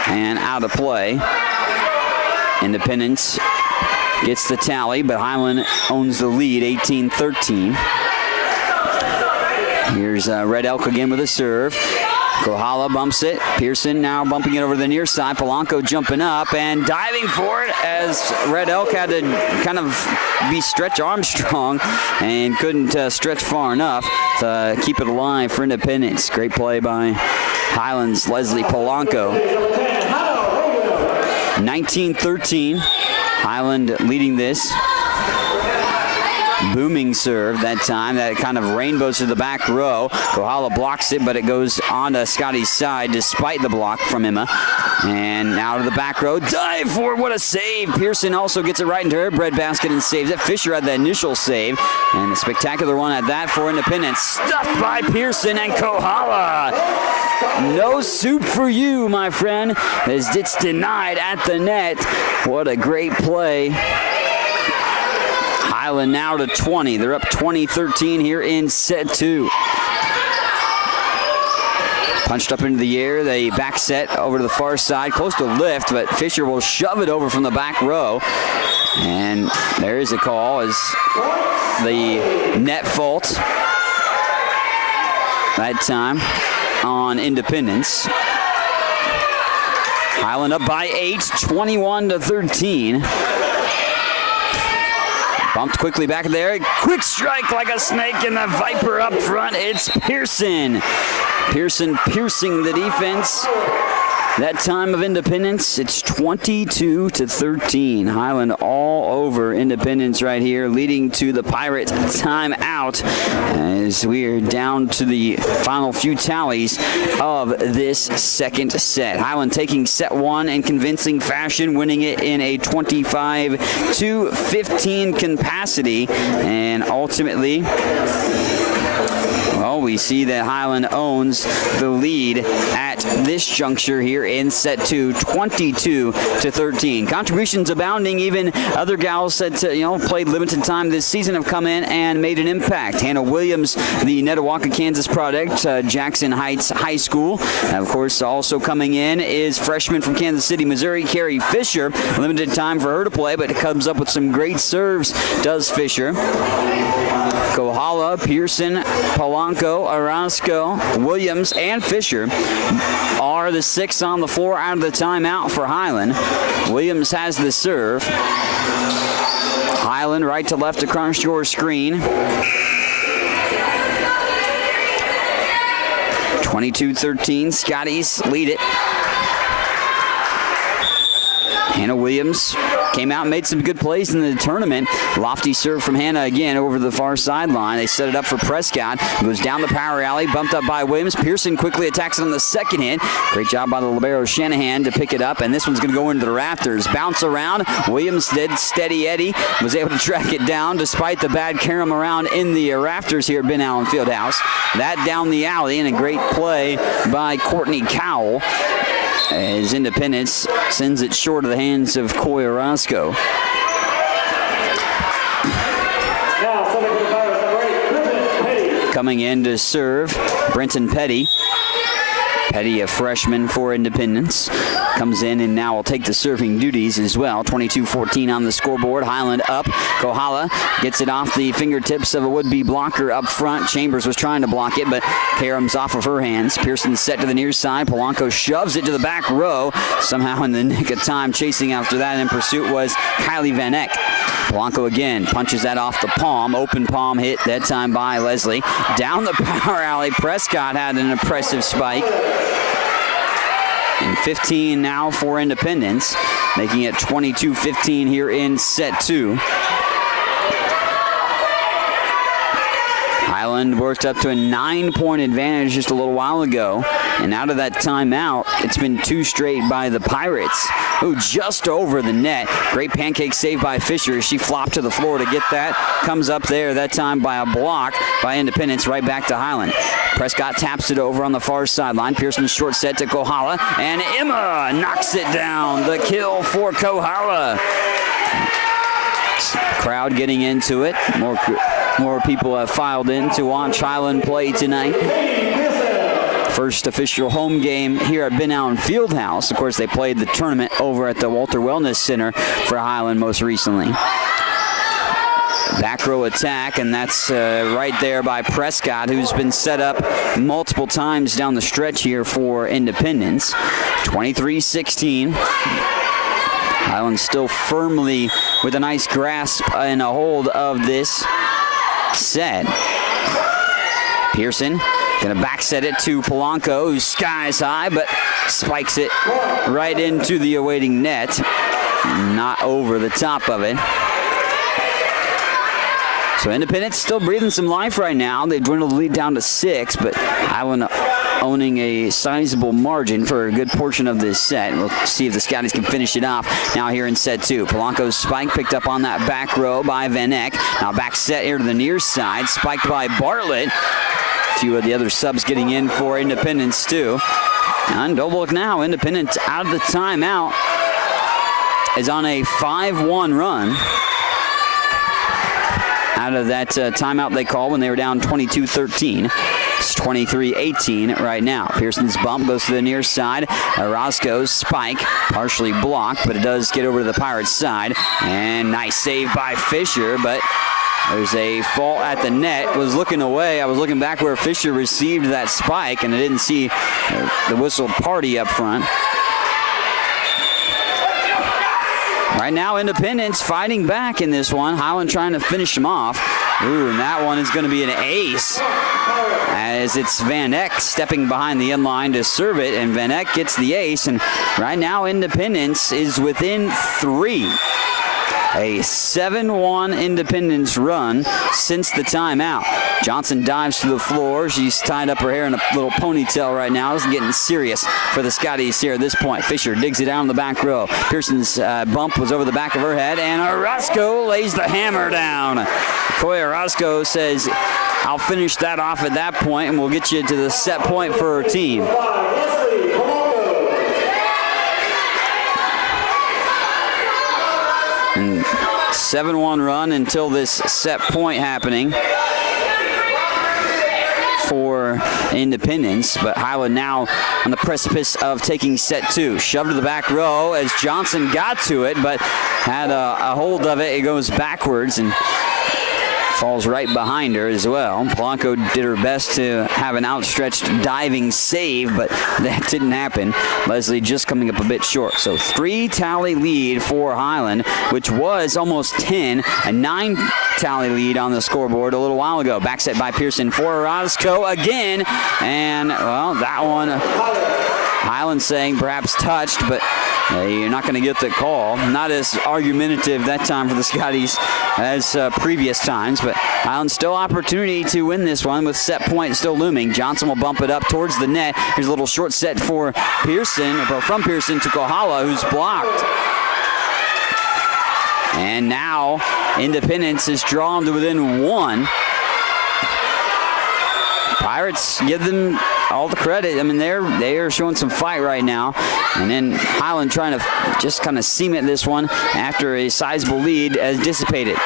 and out of play. Independence gets the tally, but Highland owns the lead, 18-13. Here's Red Elk again with a serve. Kohala bumps it. Pearson now bumping it over to the near side. Polanco jumping up and diving for it as Red Elk had to kind of be Stretch Armstrong and couldn't stretch far enough to keep it alive for Independence. Great play by Highland's Leslie Polanco. 19-13. Highland leading this. Booming serve that time. That kind of rainbows to the back row. Kohala blocks it, but it goes onto Scotty's side despite the block from Emma. And now to the back row. Dive for it. What a save. Pearson also gets it right into her breadbasket and saves it. Fisher had the initial save. And a spectacular one at that for Independence. Stuffed by Pearson and Kohala. No soup for you, my friend, as it's denied at the net. What a great play. Highland now to 20. They're up 20-13 here in set 2. Punched up into the air. They back set over to the far side. Close to lift, but Fisher will shove it over from the back row. And there is a call as the net fault that time on Independence. Highland up by 8, 21-13. Bumped quickly back there. Quick strike like a snake, and the Viper up front. It's Pearson. Pearson piercing the defense. That time of Independence, it's 22-13. Highland all over Independence right here, leading to the Pirate timeout as we are down to the final few tallies of this second set. Highland taking set 1 in convincing fashion, winning it in a 25-15 capacity, and ultimately, well, we see that Highland owns the lead at this juncture here in set 2, 22-13. Contributions abounding. Even other gals that played limited time this season have come in and made an impact. Hannah Williams, the Netawaka, Kansas product, Jackson Heights High School. Of course, also coming in is freshman from Kansas City, Missouri, Carrie Fisher. Limited time for her to play, but it comes up with some great serves, does Fisher. Kohala, Pearson, Polanco, Orozco, Williams, and Fisher are the 6 on the floor out of the timeout for Highland. Williams has the serve. Highland right to left across your screen. 22-13, Scotties lead it. Hannah Williams came out and made some good plays in the tournament. Lofty serve from Hannah again over the far sideline. They set it up for Prescott. It goes down the power alley, bumped up by Williams. Pearson quickly attacks it on the second hit. Great job by the libero Shanahan to pick it up, and this one's going to go into the rafters. Bounce around. Williams did steady Eddie. Was able to track it down despite the bad carom around in the rafters here at Ben Allen Fieldhouse. That down the alley, and a great play by Courtney Cowell, as Independence sends it short of the hands of Coy Orozco. Coming in to serve, Brenton Petty. Petty, a freshman for Independence, comes in and now will take the serving duties as well. 22-14 on the scoreboard. Highland up. Kohala gets it off the fingertips of a would-be blocker up front. Chambers was trying to block it, but caroms off of her hands. Pearson set to the near side. Polanco shoves it to the back row. Somehow in the nick of time, chasing after that in pursuit was Kylie Van Eck. Polanco again punches that off the palm. Open palm hit that time by Leslie. Down the power alley. Prescott had an impressive spike. And 15 now for Independence, making it 22-15 here in set 2. Highland worked up to a 9-point advantage just a little while ago. And out of that timeout, it's been 2 straight by the Pirates. Ooh, just over the net. Great pancake save by Fisher. She flopped to the floor to get that. Comes up there, that time by a block by Independence, right back to Highland. Prescott taps it over on the far sideline. Pearson's short set to Kohala, and Emma knocks it down. The kill for Kohala. Crowd getting into it. More people have filed in to watch Highland play tonight. First official home game here at Ben Allen Fieldhouse. Of course, they played the tournament over at the Walter Wellness Center for Highland most recently. Back row attack, and that's right there by Prescott, who's been set up multiple times down the stretch here for Independence. 23-16. Highland still firmly with a nice grasp and a hold of this set. Pearson gonna back set it to Polanco, who's skies high, but spikes it right into the awaiting net. Not over the top of it. So Independence still breathing some life right now. They've dwindled the lead down to 6, but Highland owning a sizable margin for a good portion of this set. We'll see if the Scotties can finish it off now here in set 2. Polanco's spike picked up on that back row by Van Eck. Now back set here to the near side, spiked by Bartlett. A few of the other subs getting in for Independence too. And don't look now, Independence out of the timeout is on a 5-1 run. Out of that timeout they call when they were down 22-13. It's 23-18 right now. Pearson's bump goes to the near side. Orozco's spike, partially blocked, but it does get over to the Pirates' side. And nice save by Fisher, but there's a fault at the net. Was looking away. I was looking back where Fisher received that spike, and I didn't see the whistled party up front. Right now, Independence fighting back in this one. Highland trying to finish him off. Ooh, and that one is going to be an ace, as it's Van Eck stepping behind the end line to serve it, and Van Eck gets the ace, and right now Independence is within 3. A 7-1 Independence run since the timeout. Johnson dives to the floor. She's tied up her hair in a little ponytail right now. This is getting serious for the Scotties here at this point. Fisher digs it down the back row. Pearson's bump was over the back of her head, and Orozco lays the hammer down. Coy Orozco says, I'll finish that off at that point, and we'll get you to the set point for her team. And 7-1 run until this set point happening for Independence, but Highland now on the precipice of taking set 2. Shoved to the back row as Johnson got to it, but had a hold of it. It goes backwards and falls right behind her as well. Polanco did her best to have an outstretched diving save, but that didn't happen. Leslie just coming up a bit short. So 3-tally lead for Highland, which was almost 10. A 9-tally lead on the scoreboard a little while ago. Back set by Pearson for Orozco again. And, well, that one, Highland saying perhaps touched, but you're not going to get the call. Not as argumentative that time for the Scotties as previous times, but Highland still opportunity to win this one with set point still looming. Johnson will bump it up towards the net. Here's a little short set for Pearson, or from Pearson to Kohala, who's blocked. And now Independence is drawn to within 1. Pirates give them all the credit. I mean, they are showing some fight right now. And then Highland trying to just kind of cement this one after a sizable lead has dissipated.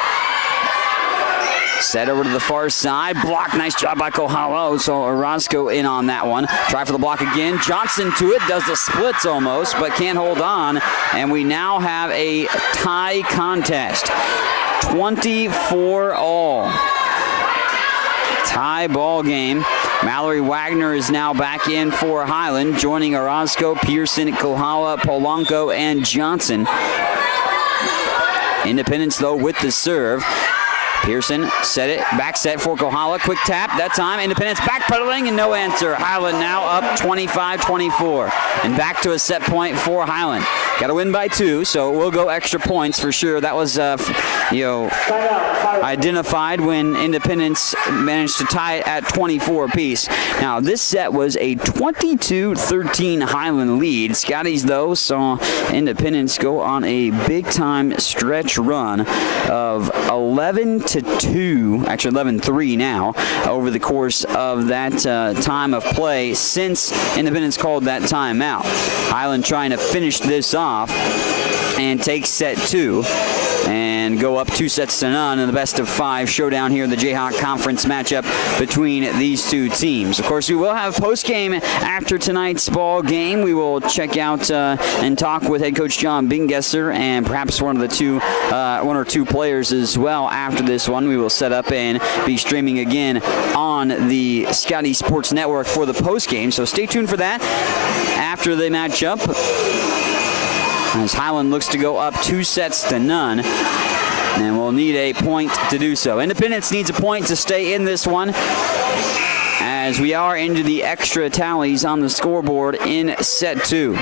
Set over to the far side. Block. Nice job by Kohala. So Orozco in on that one. Try for the block again. Johnson to it. Does the splits almost, but can't hold on. And we now have a tie contest. 24-all. Tie ball game. Mallory Wagner is now back in for Highland, joining Orozco, Pearson, Kohala, Polanco, and Johnson. Independence, though, with the serve. Pearson set it, back set for Kohala, quick tap, that time Independence backpedaling and no answer. Highland now up 25-24 and back to a set point for Highland. Got to win by 2, so we'll go extra points for sure. That was, identified when Independence managed to tie it at 24 apiece. Now, this set was a 22-13 Highland lead. Scotties, though, saw Independence go on a big-time stretch run of 11-2, actually 11-3 now, over the course of that time of play since Independence called that timeout. Highland trying to finish this off and take set 2. and go up 2-0 in the best-of-5 showdown here in the Jayhawk Conference matchup between these two teams. Of course, we will have post-game after tonight's ball game. We will check out and talk with head coach John Bingesser and perhaps one or two players as well after this one. We will set up and be streaming again on the Scotty Sports Network for the post-game, so stay tuned for that after the matchup, as Highland looks to go up 2-0, and we'll need a point to do so. Independence needs a point to stay in this one, as we are into the extra tallies on the scoreboard in set 2.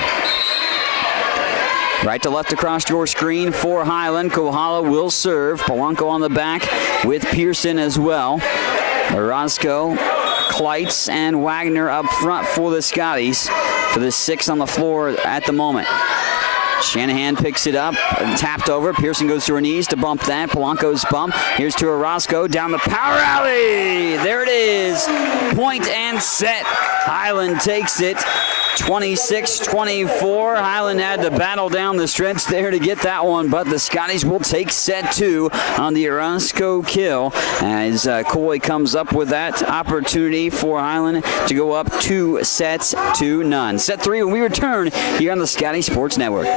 Right to left across your screen for Highland. Kohala will serve. Polanco on the back with Pearson as well. Orozco, Kleitz, and Wagner up front for the Scotties for the 6 on the floor at the moment. Shanahan picks it up, tapped over. Pearson goes to her knees to bump that. Polanco's bump. Here's to Orozco down the power alley. There it is. Point and set. Highland takes it. 26-24. Highland had to battle down the stretch there to get that one, but the Scotties will take set 2 on the Orozco kill as Coy comes up with that opportunity for Highland to go up 2-0. Set 3 when we return here on the Scotty Sports Network.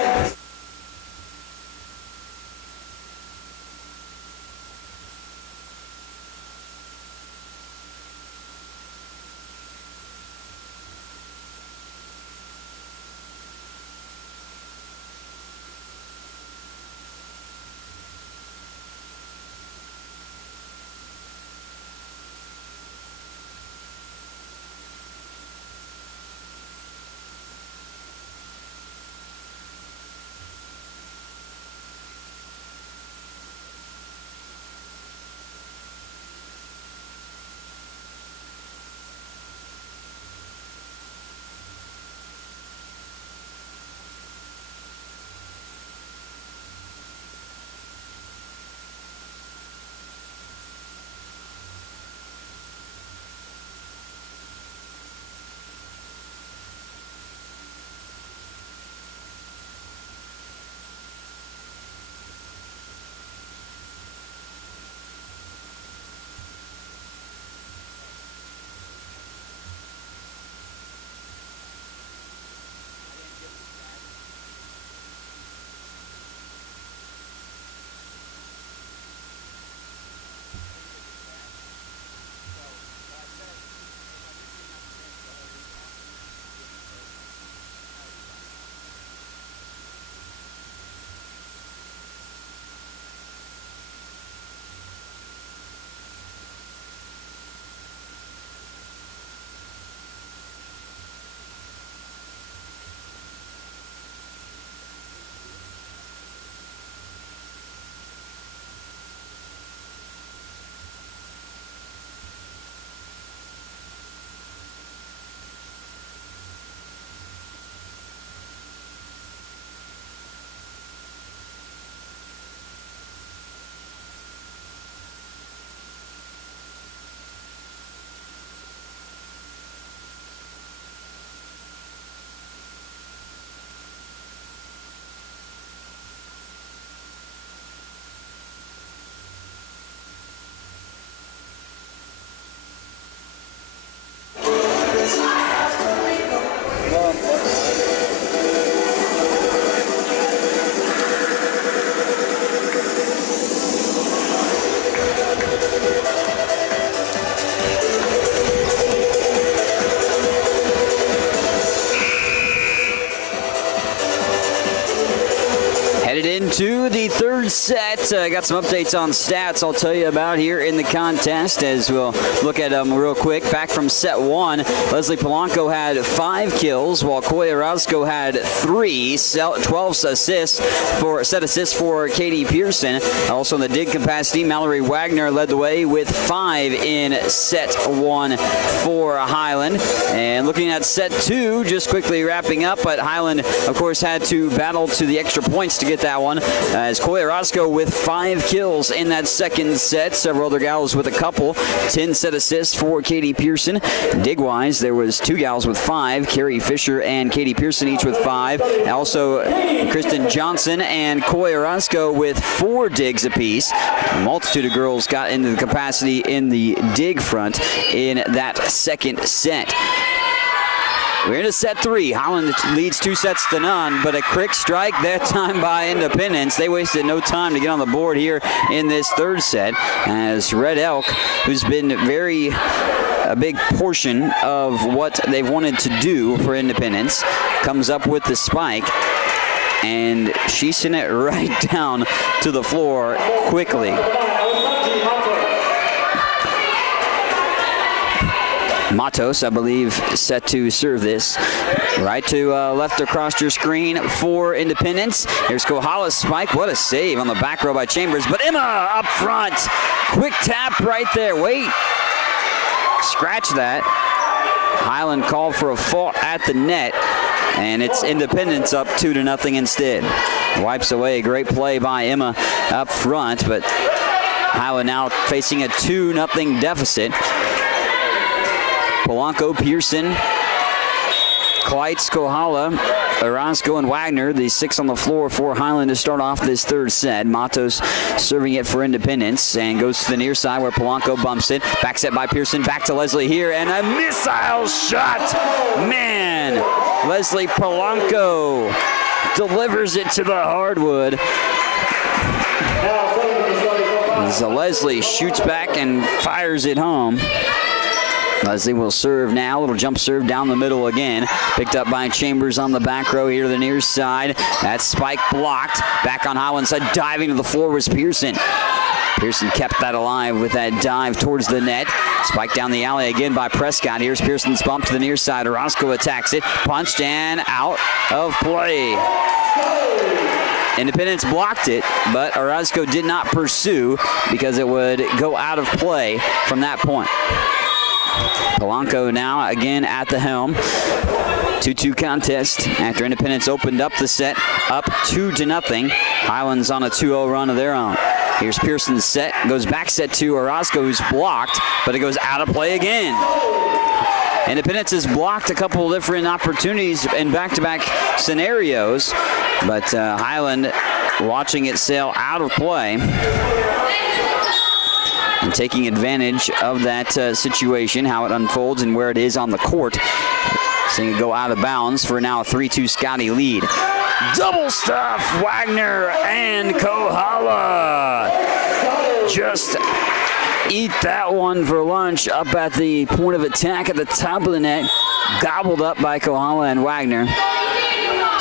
Into the third set. Got some updates on stats I'll tell you about here in the contest as we'll look at them real quick. Back from set 1, Leslie Polanco had 5 kills while Coy Orozco had 3, 12 assists for Katie Pearson. Also in the dig capacity, Mallory Wagner led the way with 5 in set 1 for Highland. And looking at set 2, just quickly wrapping up, but Highland, of course, had to battle to the extra points to get that that one as Coy Orozco with 5 kills in that second set. Several other gals with a couple. 10 set assists for Katie Pearson. Dig-wise, there was 2 gals with 5. Carrie Fisher and Katie Pearson each with 5. Also, Kristen Johnson and Coy Orozco with 4 digs apiece. A multitude of girls got into the capacity in the dig front in that second set. We're into set 3. Highland leads 2-0, but a quick strike that time by Independence. They wasted no time to get on the board here in this third set as Red Elk, who's been a big portion of what they've wanted to do for Independence, comes up with the spike, and she sent it right down to the floor quickly. Matos, I believe, set to serve this. Right to left across your screen for Independence. Here's Kohala's spike. What a save on the back row by Chambers. But Emma up front. Quick tap right there. Wait. Scratch that. Highland called for a fault at the net. And it's Independence up 2-0 instead. Wipes away. Great play by Emma up front. But Highland now facing a 2-0 deficit. Polanco, Pearson, Kleitz, Kohala, Orozco, and Wagner, the 6 on the floor for Highland to start off this third set. Matos serving it for Independence and goes to the near side where Polanco bumps it. Back set by Pearson, back to Leslie here, and a missile shot. Man, Leslie Polanco delivers it to the hardwood. As Leslie shoots back and fires it home. Leslie will serve now. Little jump serve down the middle again. Picked up by Chambers on the back row here to the near side. That spike blocked. Back on Highland side. Diving to the floor was Pearson. Pearson kept that alive with that dive towards the net. Spike down the alley again by Prescott. Here's Pearson's bump to the near side. Orozco attacks it. Punched and out of play. Independence blocked it, but Orozco did not pursue because it would go out of play from that point. Polanco now again at the helm. 2-2 contest after Independence opened up the set, up 2-0. Highlands on a 2-0 run of their own. Here's Pearson's set, goes back set to Orozco, who's blocked, but it goes out of play again. Independence has blocked a couple of different opportunities in back-to-back scenarios, but Highland watching it sail out of play. And taking advantage of that situation, how it unfolds and where it is on the court. Seeing it go out of bounds for now a 3-2 Scotty lead. Double stuff, Wagner and Kohala. Just eat that one for lunch up at the point of attack at the top of the net. Gobbled up by Kohala and Wagner.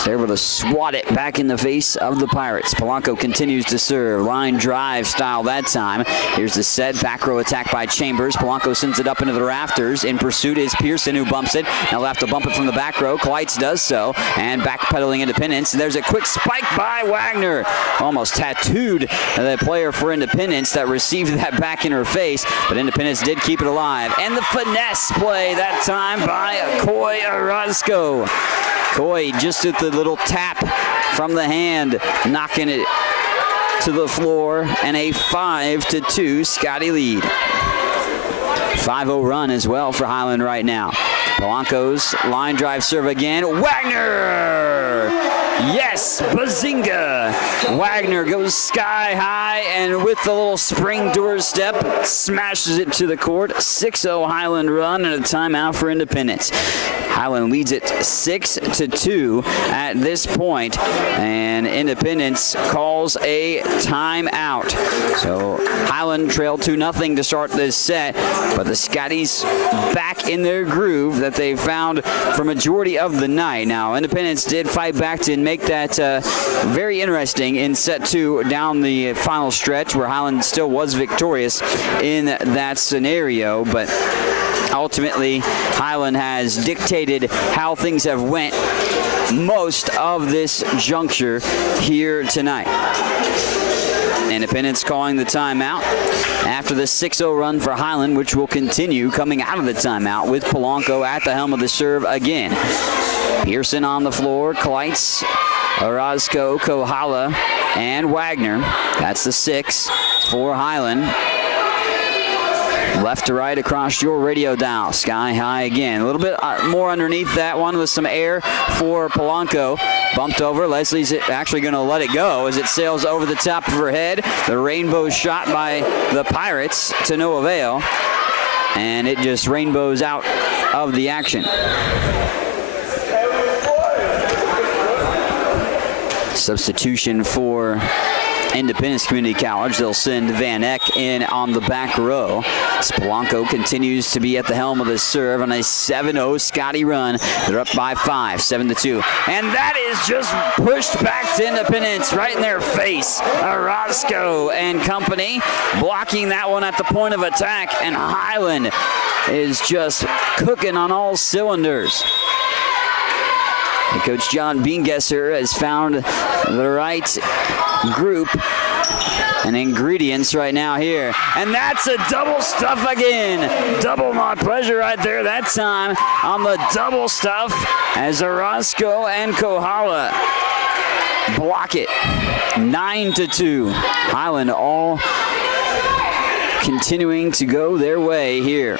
They're able to swat it back in the face of the Pirates. Polanco continues to serve. Line drive style that time. Here's the set. Back row attack by Chambers. Polanco sends it up into the rafters. In pursuit is Pearson, who bumps it. Now they'll have to bump it from the back row. Kleitz does so. And backpedaling Independence. There's a quick spike by Wagner. Almost tattooed the player for Independence that received that back in her face. But Independence did keep it alive. And the finesse play that time by Coy Orozco. Coy just at the little tap from the hand, knocking it to the floor, and a 5-2 Scotty lead. 5-0 run as well for Highland right now. Polanco's line drive serve again. Wagner! Yes, bazinga! Wagner goes sky high and with the little spring doorstep, smashes it to the court. 6-0 Highland run and a timeout for Independence. Highland leads it 6-2 at this point, and Independence calls a timeout. So Highland trailed 2-0 to start this set, but the Scotties back in their groove that they found for majority of the night. Now, Independence did fight back to make that very interesting in set 2 down the final stretch, where Highland still was victorious in that scenario, but ultimately Highland has dictated how things have went most of this juncture here tonight. Independence calling the timeout after the 6-0 run for Highland, which will continue coming out of the timeout with Polanco at the helm of the serve again. Pearson on the floor, Kleitz, Orozco, Kohala, and Wagner. That's the 6 for Highland. Left to right across your radio dial. Sky high again. A little bit more underneath that one with some air for Polanco. Bumped over. Leslie's actually going to let it go as it sails over the top of her head. The rainbow shot by the Pirates to no avail. And it just rainbows out of the action. Substitution for Independence Community College. They'll send Van Eck in on the back row. Polanco continues to be at the helm of the serve on a 7-0 Scotty run. They're up by 5, 7-2. And that is just pushed back to Independence right in their face. Orozco and company blocking that one at the point of attack. And Highland is just cooking on all cylinders. And Coach John Beengesser has found the right group and ingredients right now here. And that's a double stuff again. Double my pleasure right there that time on the double stuff as Orozco and Kohala block it. 9-2. Highland all continuing to go their way here.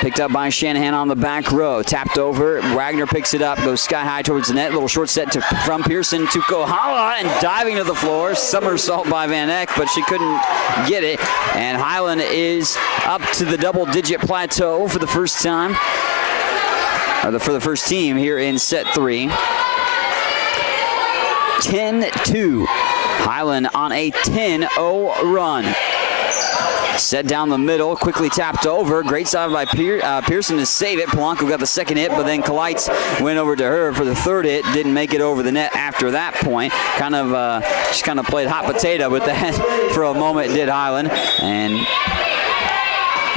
Picked up by Shanahan on the back row. Tapped over. Wagner picks it up. Goes sky high towards the net. Little short set from Pearson to Kohala and diving to the floor. Somersault by Van Eck, but she couldn't get it. And Highland is up to the double-digit plateau for the first time. Or for the first team here in set 3. 10-2. Highland on a 10-0 run. Set down the middle, quickly tapped over. Great side by Pearson to save it. Polanco got the second hit, but then Kalites went over to her for the third hit. Didn't make it over the net after that point. Just kind of played hot potato with that for a moment, did Highland. And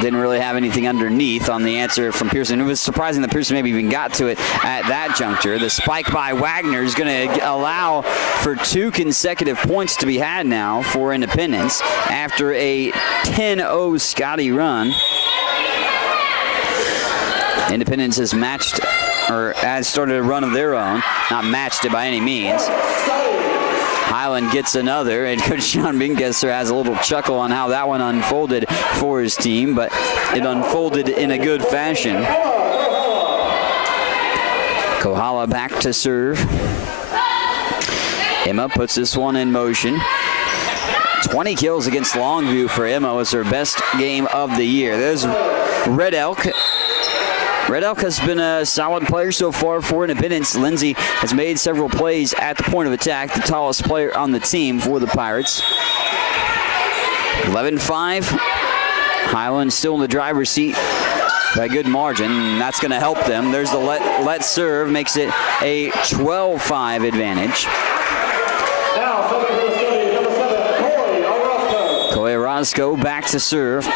didn't really have anything underneath on the answer from Pearson. It was surprising that Pearson maybe even got to it at that juncture. The spike by Wagner is going to allow for 2 consecutive points to be had now for Independence after a 10-0 Scotty run. Independence has matched, or has started a run of their own. Not matched it by any means. Highland gets another, and Coach John Beengesser has a little chuckle on how that one unfolded for his team, but it unfolded in a good fashion. Kohala back to serve. Emma puts this one in motion. 20 kills against Longview for Emma was her best game of the year. There's Red Elk. Red Elk has been a solid player so far for Independence. Lindsay has made several plays at the point of attack, the tallest player on the team for the Pirates. 11-5. Highland still in the driver's seat by a good margin, and that's going to help them. There's the let serve, makes it a 12-5 advantage. Now, number 7, Coy Orozco back to serve.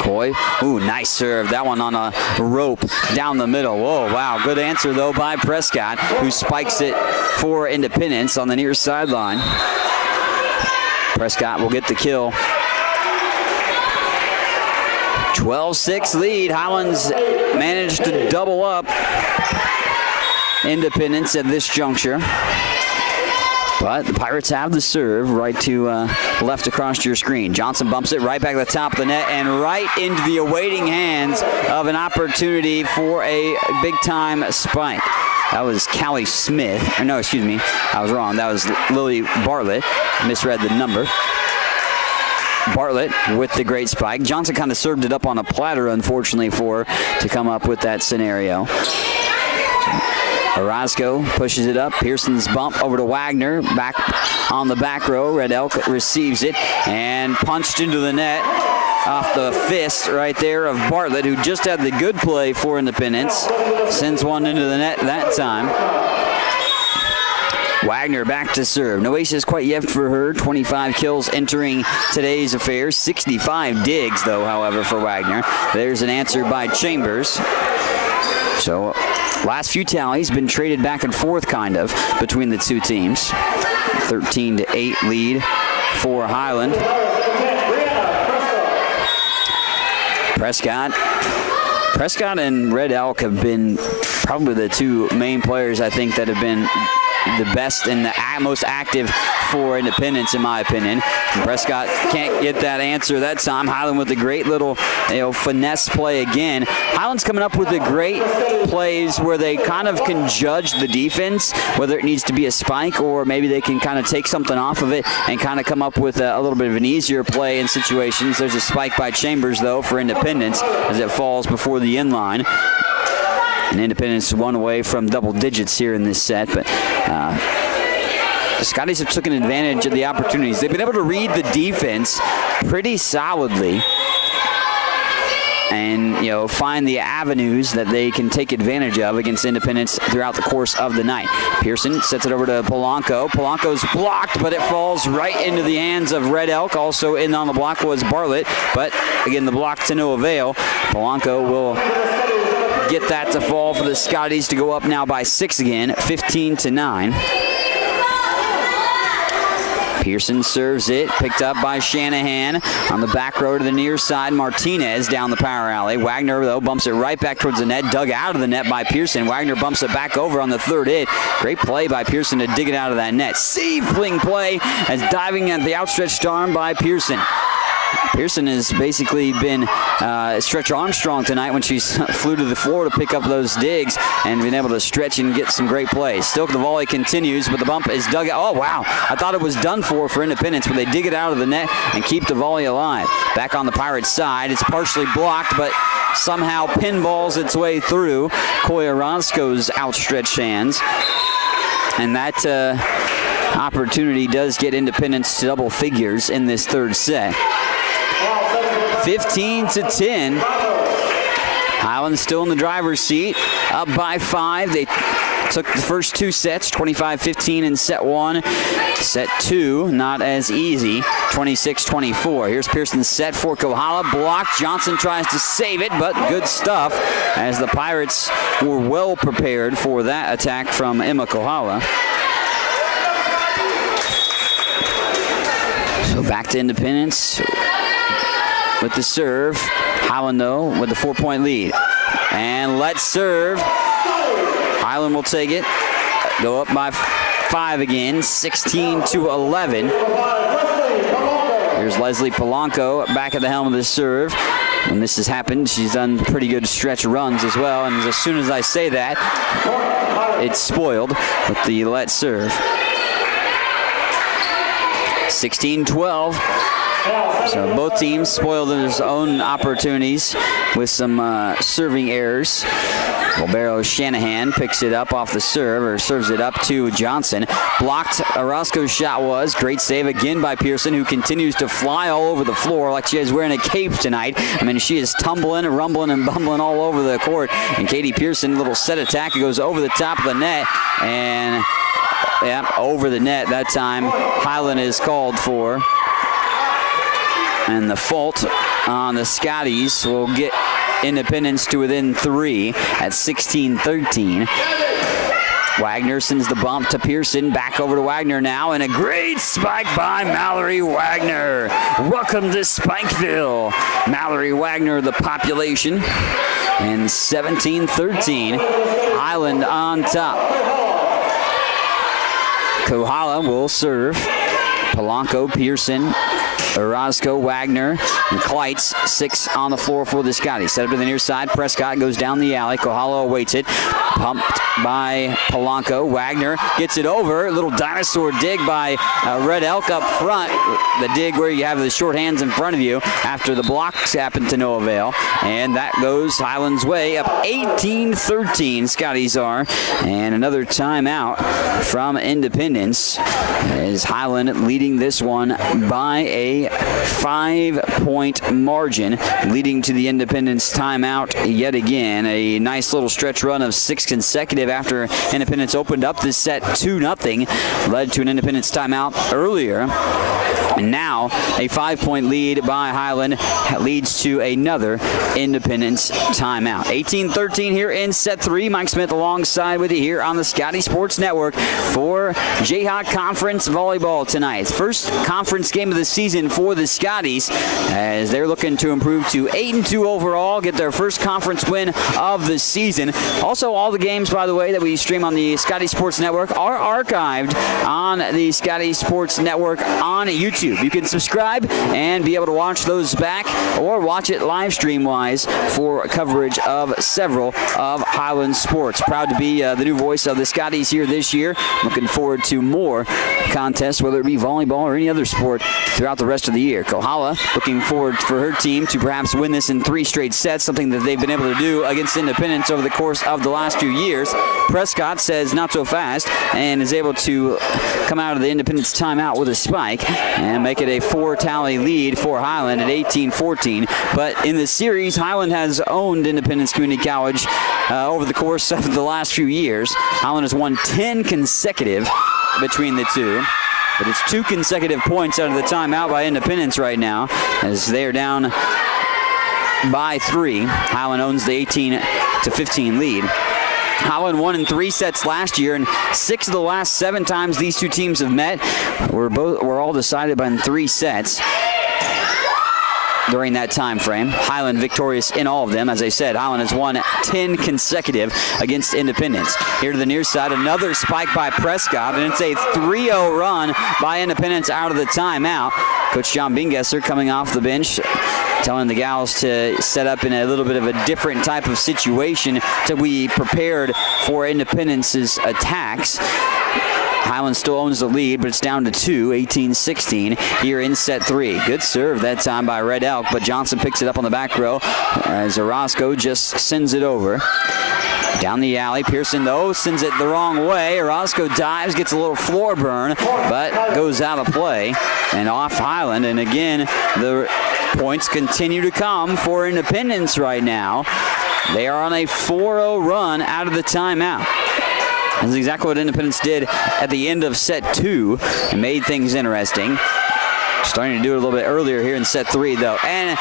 Coy, ooh, nice serve. That one on a rope down the middle. Whoa, wow. Good answer, though, by Prescott, who spikes it for Independence on the near sideline. Prescott will get the kill. 12-6 lead. Highlands managed to double up Independence at this juncture. But the Pirates have the serve right to left across your screen. Johnson bumps it right back to the top of the net and right into the awaiting hands of an opportunity for a big-time spike. That was Callie Smith. Or no, excuse me. I was wrong. That was Lily Bartlett. Misread the number. Bartlett with the great spike. Johnson kind of served it up on a platter, unfortunately, for her to come up with that scenario. Orozco pushes it up. Pearson's bump over to Wagner. Back on the back row. Red Elk receives it and punched into the net off the fist right there of Bartlett, who just had the good play for Independence. Sends one into the net that time. Wagner back to serve. No aces quite yet for her. 25 kills entering today's affair. 65 digs, though, however, for Wagner. There's an answer by Chambers. So last few tallies been traded back and forth kind of between the two teams. 13-8 lead for Highland. Prescott and Red Elk have been probably the two main players I think that have been the best and the most active for Independence, in my opinion. And Prescott can't get that answer that time. Highland with a great little finesse play again. Highland's coming up with the great plays where they kind of can judge the defense, whether it needs to be a spike or maybe they can kind of take something off of it and kind of come up with a little bit of an easier play in situations. There's a spike by Chambers, though, for Independence as it falls before the end line. And Independence one away from double digits here in this set, but the Scotties have taken advantage of the opportunities. They've been able to read the defense pretty solidly and find the avenues that they can take advantage of against Independence throughout the course of the night. Pearson sets it over to Polanco. Polanco's blocked, but it falls right into the hands of Red Elk. Also in on the block was Bartlett, but again the block to no avail. Polanco will get that to fall for the Scotties to go up now by 6 again, 15-9. Pearson serves it, picked up by Shanahan on the back row to the near side. Martinez down the power alley. Wagner, though, bumps it right back towards the net, dug out of the net by Pearson. Wagner bumps it back over on the third hit. Great play by Pearson to dig it out of that net. Sealing play as diving at the outstretched arm by Pearson. Pearson has basically been Stretch Armstrong tonight when she flew to the floor to pick up those digs and been able to stretch and get some great plays. Still, the volley continues, but the bump is dug out. Oh, wow. I thought it was done for Independence, but they dig it out of the net and keep the volley alive. Back on the Pirates' side, it's partially blocked, but somehow pinballs its way through Coy Orozco's outstretched hands. And that opportunity does get Independence to double figures in this third set. 15-10. Highland still in the driver's seat, up by 5. They took the first 2 sets, 25-15 in set 1. Set 2, not as easy, 26-24. Here's Pearson's set for Kohala. Blocked. Johnson tries to save it, but good stuff as the Pirates were well prepared for that attack from Emma Kohala. So back to Independence with the serve. Highland, though, with the 4-point lead. And let's serve. Highland will take it. Go up by 5 again, 16-11. Here's Leslie Polanco back at the helm of the serve. When this has happened, she's done pretty good stretch runs as well. And as soon as I say that, it's spoiled with the let's serve. 16-12. So both teams spoiled their own opportunities with some serving errors. Bolbero Shanahan picks it up off the serve, or serves it up to Johnson. Blocked. Orozco's shot was. Great save again by Pearson, who continues to fly all over the floor like she is wearing a cape tonight. I mean, she is tumbling, rumbling, and bumbling all over the court. And Katie Pearson, little set attack, goes over the top of the net. And, yeah, over the net that time. Highland is called for. And the fault on the Scotties will get Independence to within 3 at 16-13. Wagner sends the bump to Pearson. Back over to Wagner now, and a great spike by Mallory Wagner. Welcome to Spikeville. Mallory Wagner, the population. And 17-13. Highland on top. Kohala will serve. Polanco, Pearson, Orozco, Wagner, and Kleitz, 6 on the floor for the Scotties. Set up to the near side. Prescott goes down the alley. Kohala awaits it. Pumped by Polanco. Wagner gets it over. A little dinosaur dig by Red Elk up front. The dig where you have the short hands in front of you after the blocks happen to no avail. And that goes Highland's way, up 18-13. Scotties are. And another timeout from Independence as Highland leading this one by a 5-point margin, leading to the Independence timeout yet again. A nice little stretch run of 6 consecutive after Independence opened up this set 2-0, led to an Independence timeout earlier. And now a 5-point lead by Highland leads to another Independence timeout. 18-13 here in set 3. Mike Smith alongside with you here on the Scotty Sports Network for Jayhawk Conference Volleyball tonight. First conference game of the season for the Scotties as they're looking to improve to 8-2 overall, get their first conference win of the season. Also, all the the games, by the way, that we stream on the Scotty Sports Network are archived on the Scotty Sports Network on YouTube. You can subscribe and be able to watch those back or watch it live stream-wise for coverage of several of Highland sports. Proud to be the new voice of the Scotties here this year. Looking forward to more contests, whether it be volleyball or any other sport throughout the rest of the year. Kohala looking forward for her team to perhaps win this in 3 straight sets, something that they've been able to do against Independence over the course of the last few years. Prescott says not so fast and is able to come out of the Independence timeout with a spike and make it a 4-tally lead for Highland at 18-14. But in the series, Highland has owned Independence Community College over the course of the last few years. Highland has won 10 consecutive between the two. But it's 2 consecutive points out of the timeout by Independence right now as they are down by 3. Highland owns the 18-15 lead. Highland won in 3 sets last year, and 6 of the last 7 times these two teams have met were all decided by in 3 sets during that time frame. Highland victorious in all of them. As I said, Highland has won 10 consecutive against Independence. Here to the near side, another spike by Prescott, and it's a 3-0 run by Independence out of the timeout. Coach John Bingesser coming off the bench, telling the gals to set up in a little bit of a different type of situation to be prepared for Independence's attacks. Highland still owns the lead, but it's down to 2, 18-16 here in set 3. Good serve that time by Red Elk, but Johnson picks it up on the back row as Orozco just sends it over. Down the alley, Pearson, though, sends it the wrong way. Orozco dives, gets a little floor burn, but goes out of play and off Highland. And again, the points continue to come for Independence right now. They are on a 4-0 run out of the timeout. That's exactly what Independence did at the end of set 2 and made things interesting. Starting to do it a little bit earlier here in set 3, though. And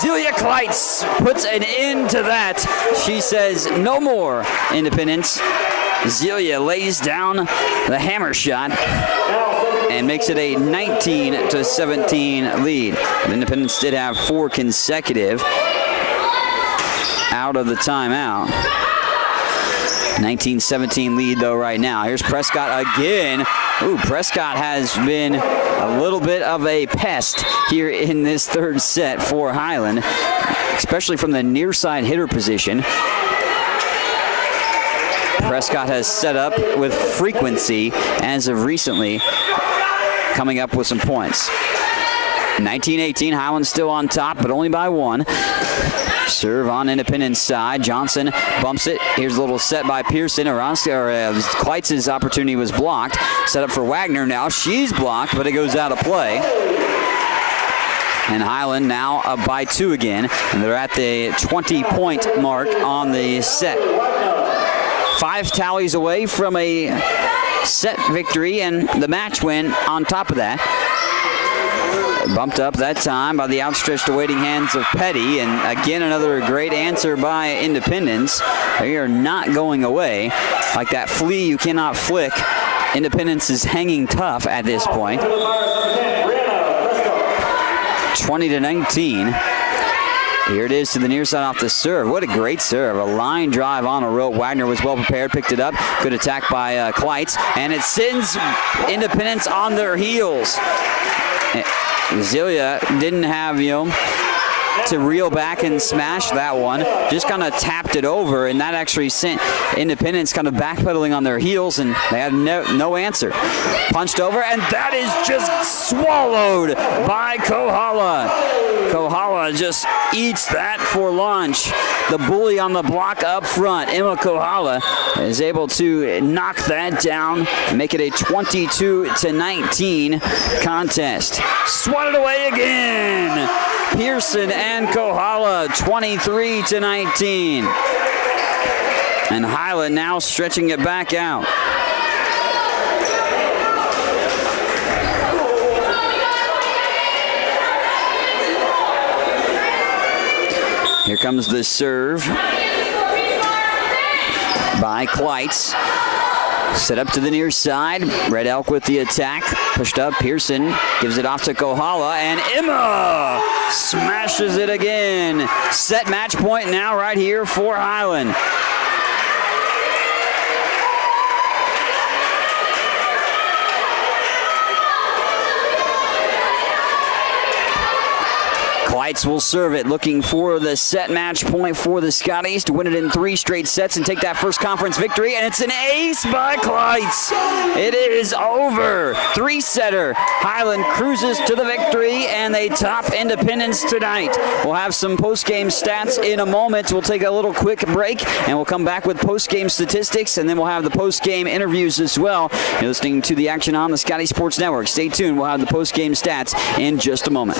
Zelia Kleitz puts an end to that. She says no more, Independence. Zelia lays down the hammer shot and makes it a 19-17 lead. Independence did have 4 consecutive out of the timeout. 19-17 lead, though, right now. Here's Prescott again. Ooh, Prescott has been a little bit of a pest here in this 3rd set for Highland, especially from the near side hitter position. Prescott has set up with frequency as of recently, coming up with some points. 19-18, Highland still on top, but only by 1. Serve on Independence side. Johnson bumps it. Here's a little set by Pearson. Kleitz's opportunity was blocked. Set up for Wagner now. She's blocked, but it goes out of play. And Highland now up by 2 again. And they're at the 20-point mark on the set. 5 tallies away from a set victory and the match win on top of that. Bumped up that time by the outstretched awaiting hands of Petty, and again another great answer by Independence. They are not going away. Like that flea you cannot flick. Independence is hanging tough at this point. 20-19. Here it is to the near side off the serve. What a great serve. A line drive on a rope. Wagner was well prepared, picked it up. Good attack by Kleitz, and it sends Independence on their heels. Zelia didn't have, to reel back and smash that one. Just kind of tapped it over, and that actually sent Independence kind of backpedaling on their heels, and they had no answer. Punched over, and that is just swallowed by Kohala. Kohala just eats that for lunch. The bully on the block up front, Emma Kohala, is able to knock that down and make it a 22-19 contest. Swatted away again. Pearson and Kohala, 23-19. And Highland now stretching it back out. Here comes the serve by Kleitz. Set up to the near side. Red Elk with the attack. Pushed up. Pearson gives it off to Kohala. And Emma smashes it again. Set match point now right here for Highland. Kleitz will serve it, looking for the set match point for the Scotties to win it in 3 straight sets and take that first conference victory, and it's an ace by Kleitz. It is over. 3-setter. Highland cruises to the victory, and they top Independence tonight. We'll have some post-game stats in a moment. We'll take a little quick break, and we'll come back with post-game statistics, and then we'll have the post-game interviews as well. You're listening to the action on the Scotty Sports Network. Stay tuned. We'll have the post-game stats in just a moment.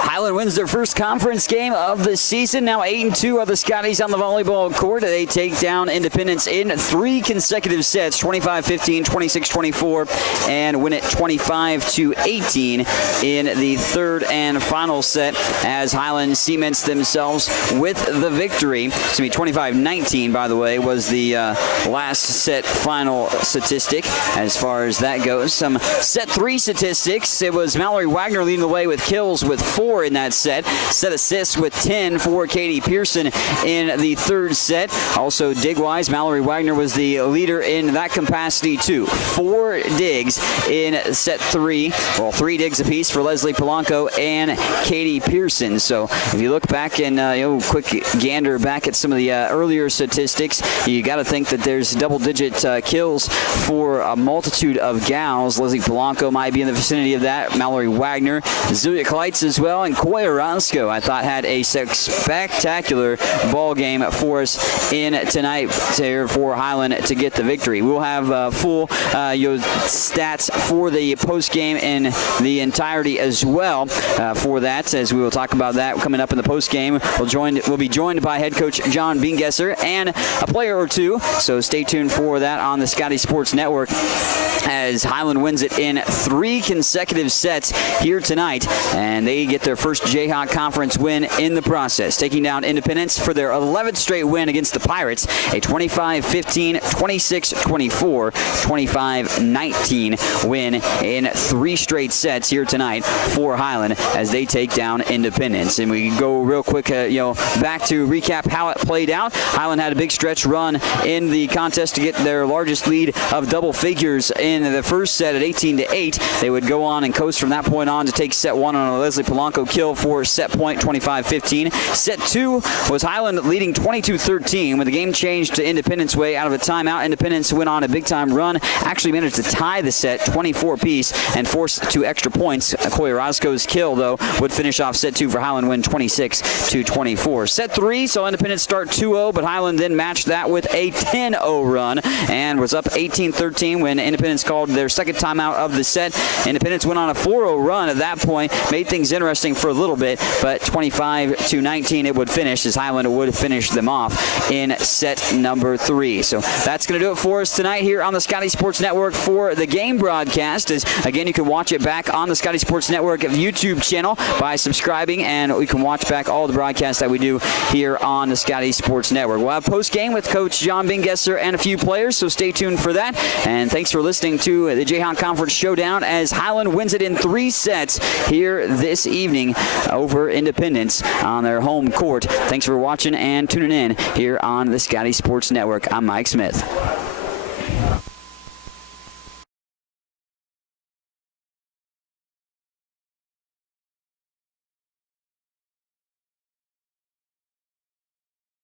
Highland wins their first conference game of the season. Now 8-2 are the Scotties on the volleyball court. They take down Independence in 3 consecutive sets, 25-15, 26-24, and win it 25-18 in the third and final set as Highland cements themselves with the victory. It's going to be 25-19, by the way, was the last set final statistic as far as that goes. Some set 3 statistics. It was Mallory Wagner leading the way with kills with 4 in that set. Set assists with 10 for Katie Pearson in the third set. Also dig-wise, Mallory Wagner was the leader in that capacity too. 4 digs in set 3. Well, 3 digs apiece for Leslie Polanco and Katie Pearson. So if you look back and quick gander back at some of the earlier statistics, you got to think that there's double-digit kills for a multitude of gals. Leslie Polanco might be in the vicinity of that. Mallory Wagner, Zulia Kleitz as well, and Koi Orozco, I thought, had a spectacular ball game for us in tonight here for Highland to get the victory. We'll have full stats for the post game in the entirety as well for that, as we will talk about that coming up in the post game. We'll be joined by head coach John Beangesser and a player or two, so stay tuned for that on the Scotty Sports Network as Highland wins it in 3 consecutive sets here tonight, and they get their first Jayhawk Conference win in the process, taking down Independence for their 11th straight win against the Pirates, a 25-15, 26-24, 25-19 win in 3 straight sets here tonight for Highland as they take down Independence. And we go real quick, back to recap how it played out. Highland had a big stretch run in the contest to get their largest lead of double figures in the first set at 18-8. They would go on and coast from that point on to take set 1 on a Leslie Polanco kill for set point, 25-15. Set 2 was Highland leading 22-13 when the game changed to Independence way out of a timeout. Independence went on a big-time run, actually managed to tie the set 24-piece and force 2 extra points. Koi Orozco's kill, though, would finish off set 2 for Highland, win 26-24. Set 3 saw Independence start 2-0, but Highland then matched that with a 10-0 run and was up 18-13 when Independence called their second timeout of the set. Independence went on a 4-0 run at that point, made things interesting for a little little bit, but 25-19 it would finish, as Highland would finish them off in set number 3. So that's going to do it for us tonight here on the Scotty Sports Network for the game broadcast. As again, you can watch it back on the Scotty Sports Network YouTube channel by subscribing, and you can watch back all the broadcasts that we do here on the Scotty Sports Network. We'll have post-game with Coach John Bingesser and a few players, so stay tuned for that. And thanks for listening to the Jayhawk Conference Showdown as Highland wins it in 3 sets here this evening over Independence on their home court. Thanks for watching and tuning in here on the Scotty Sports Network. I'm Mike Smith.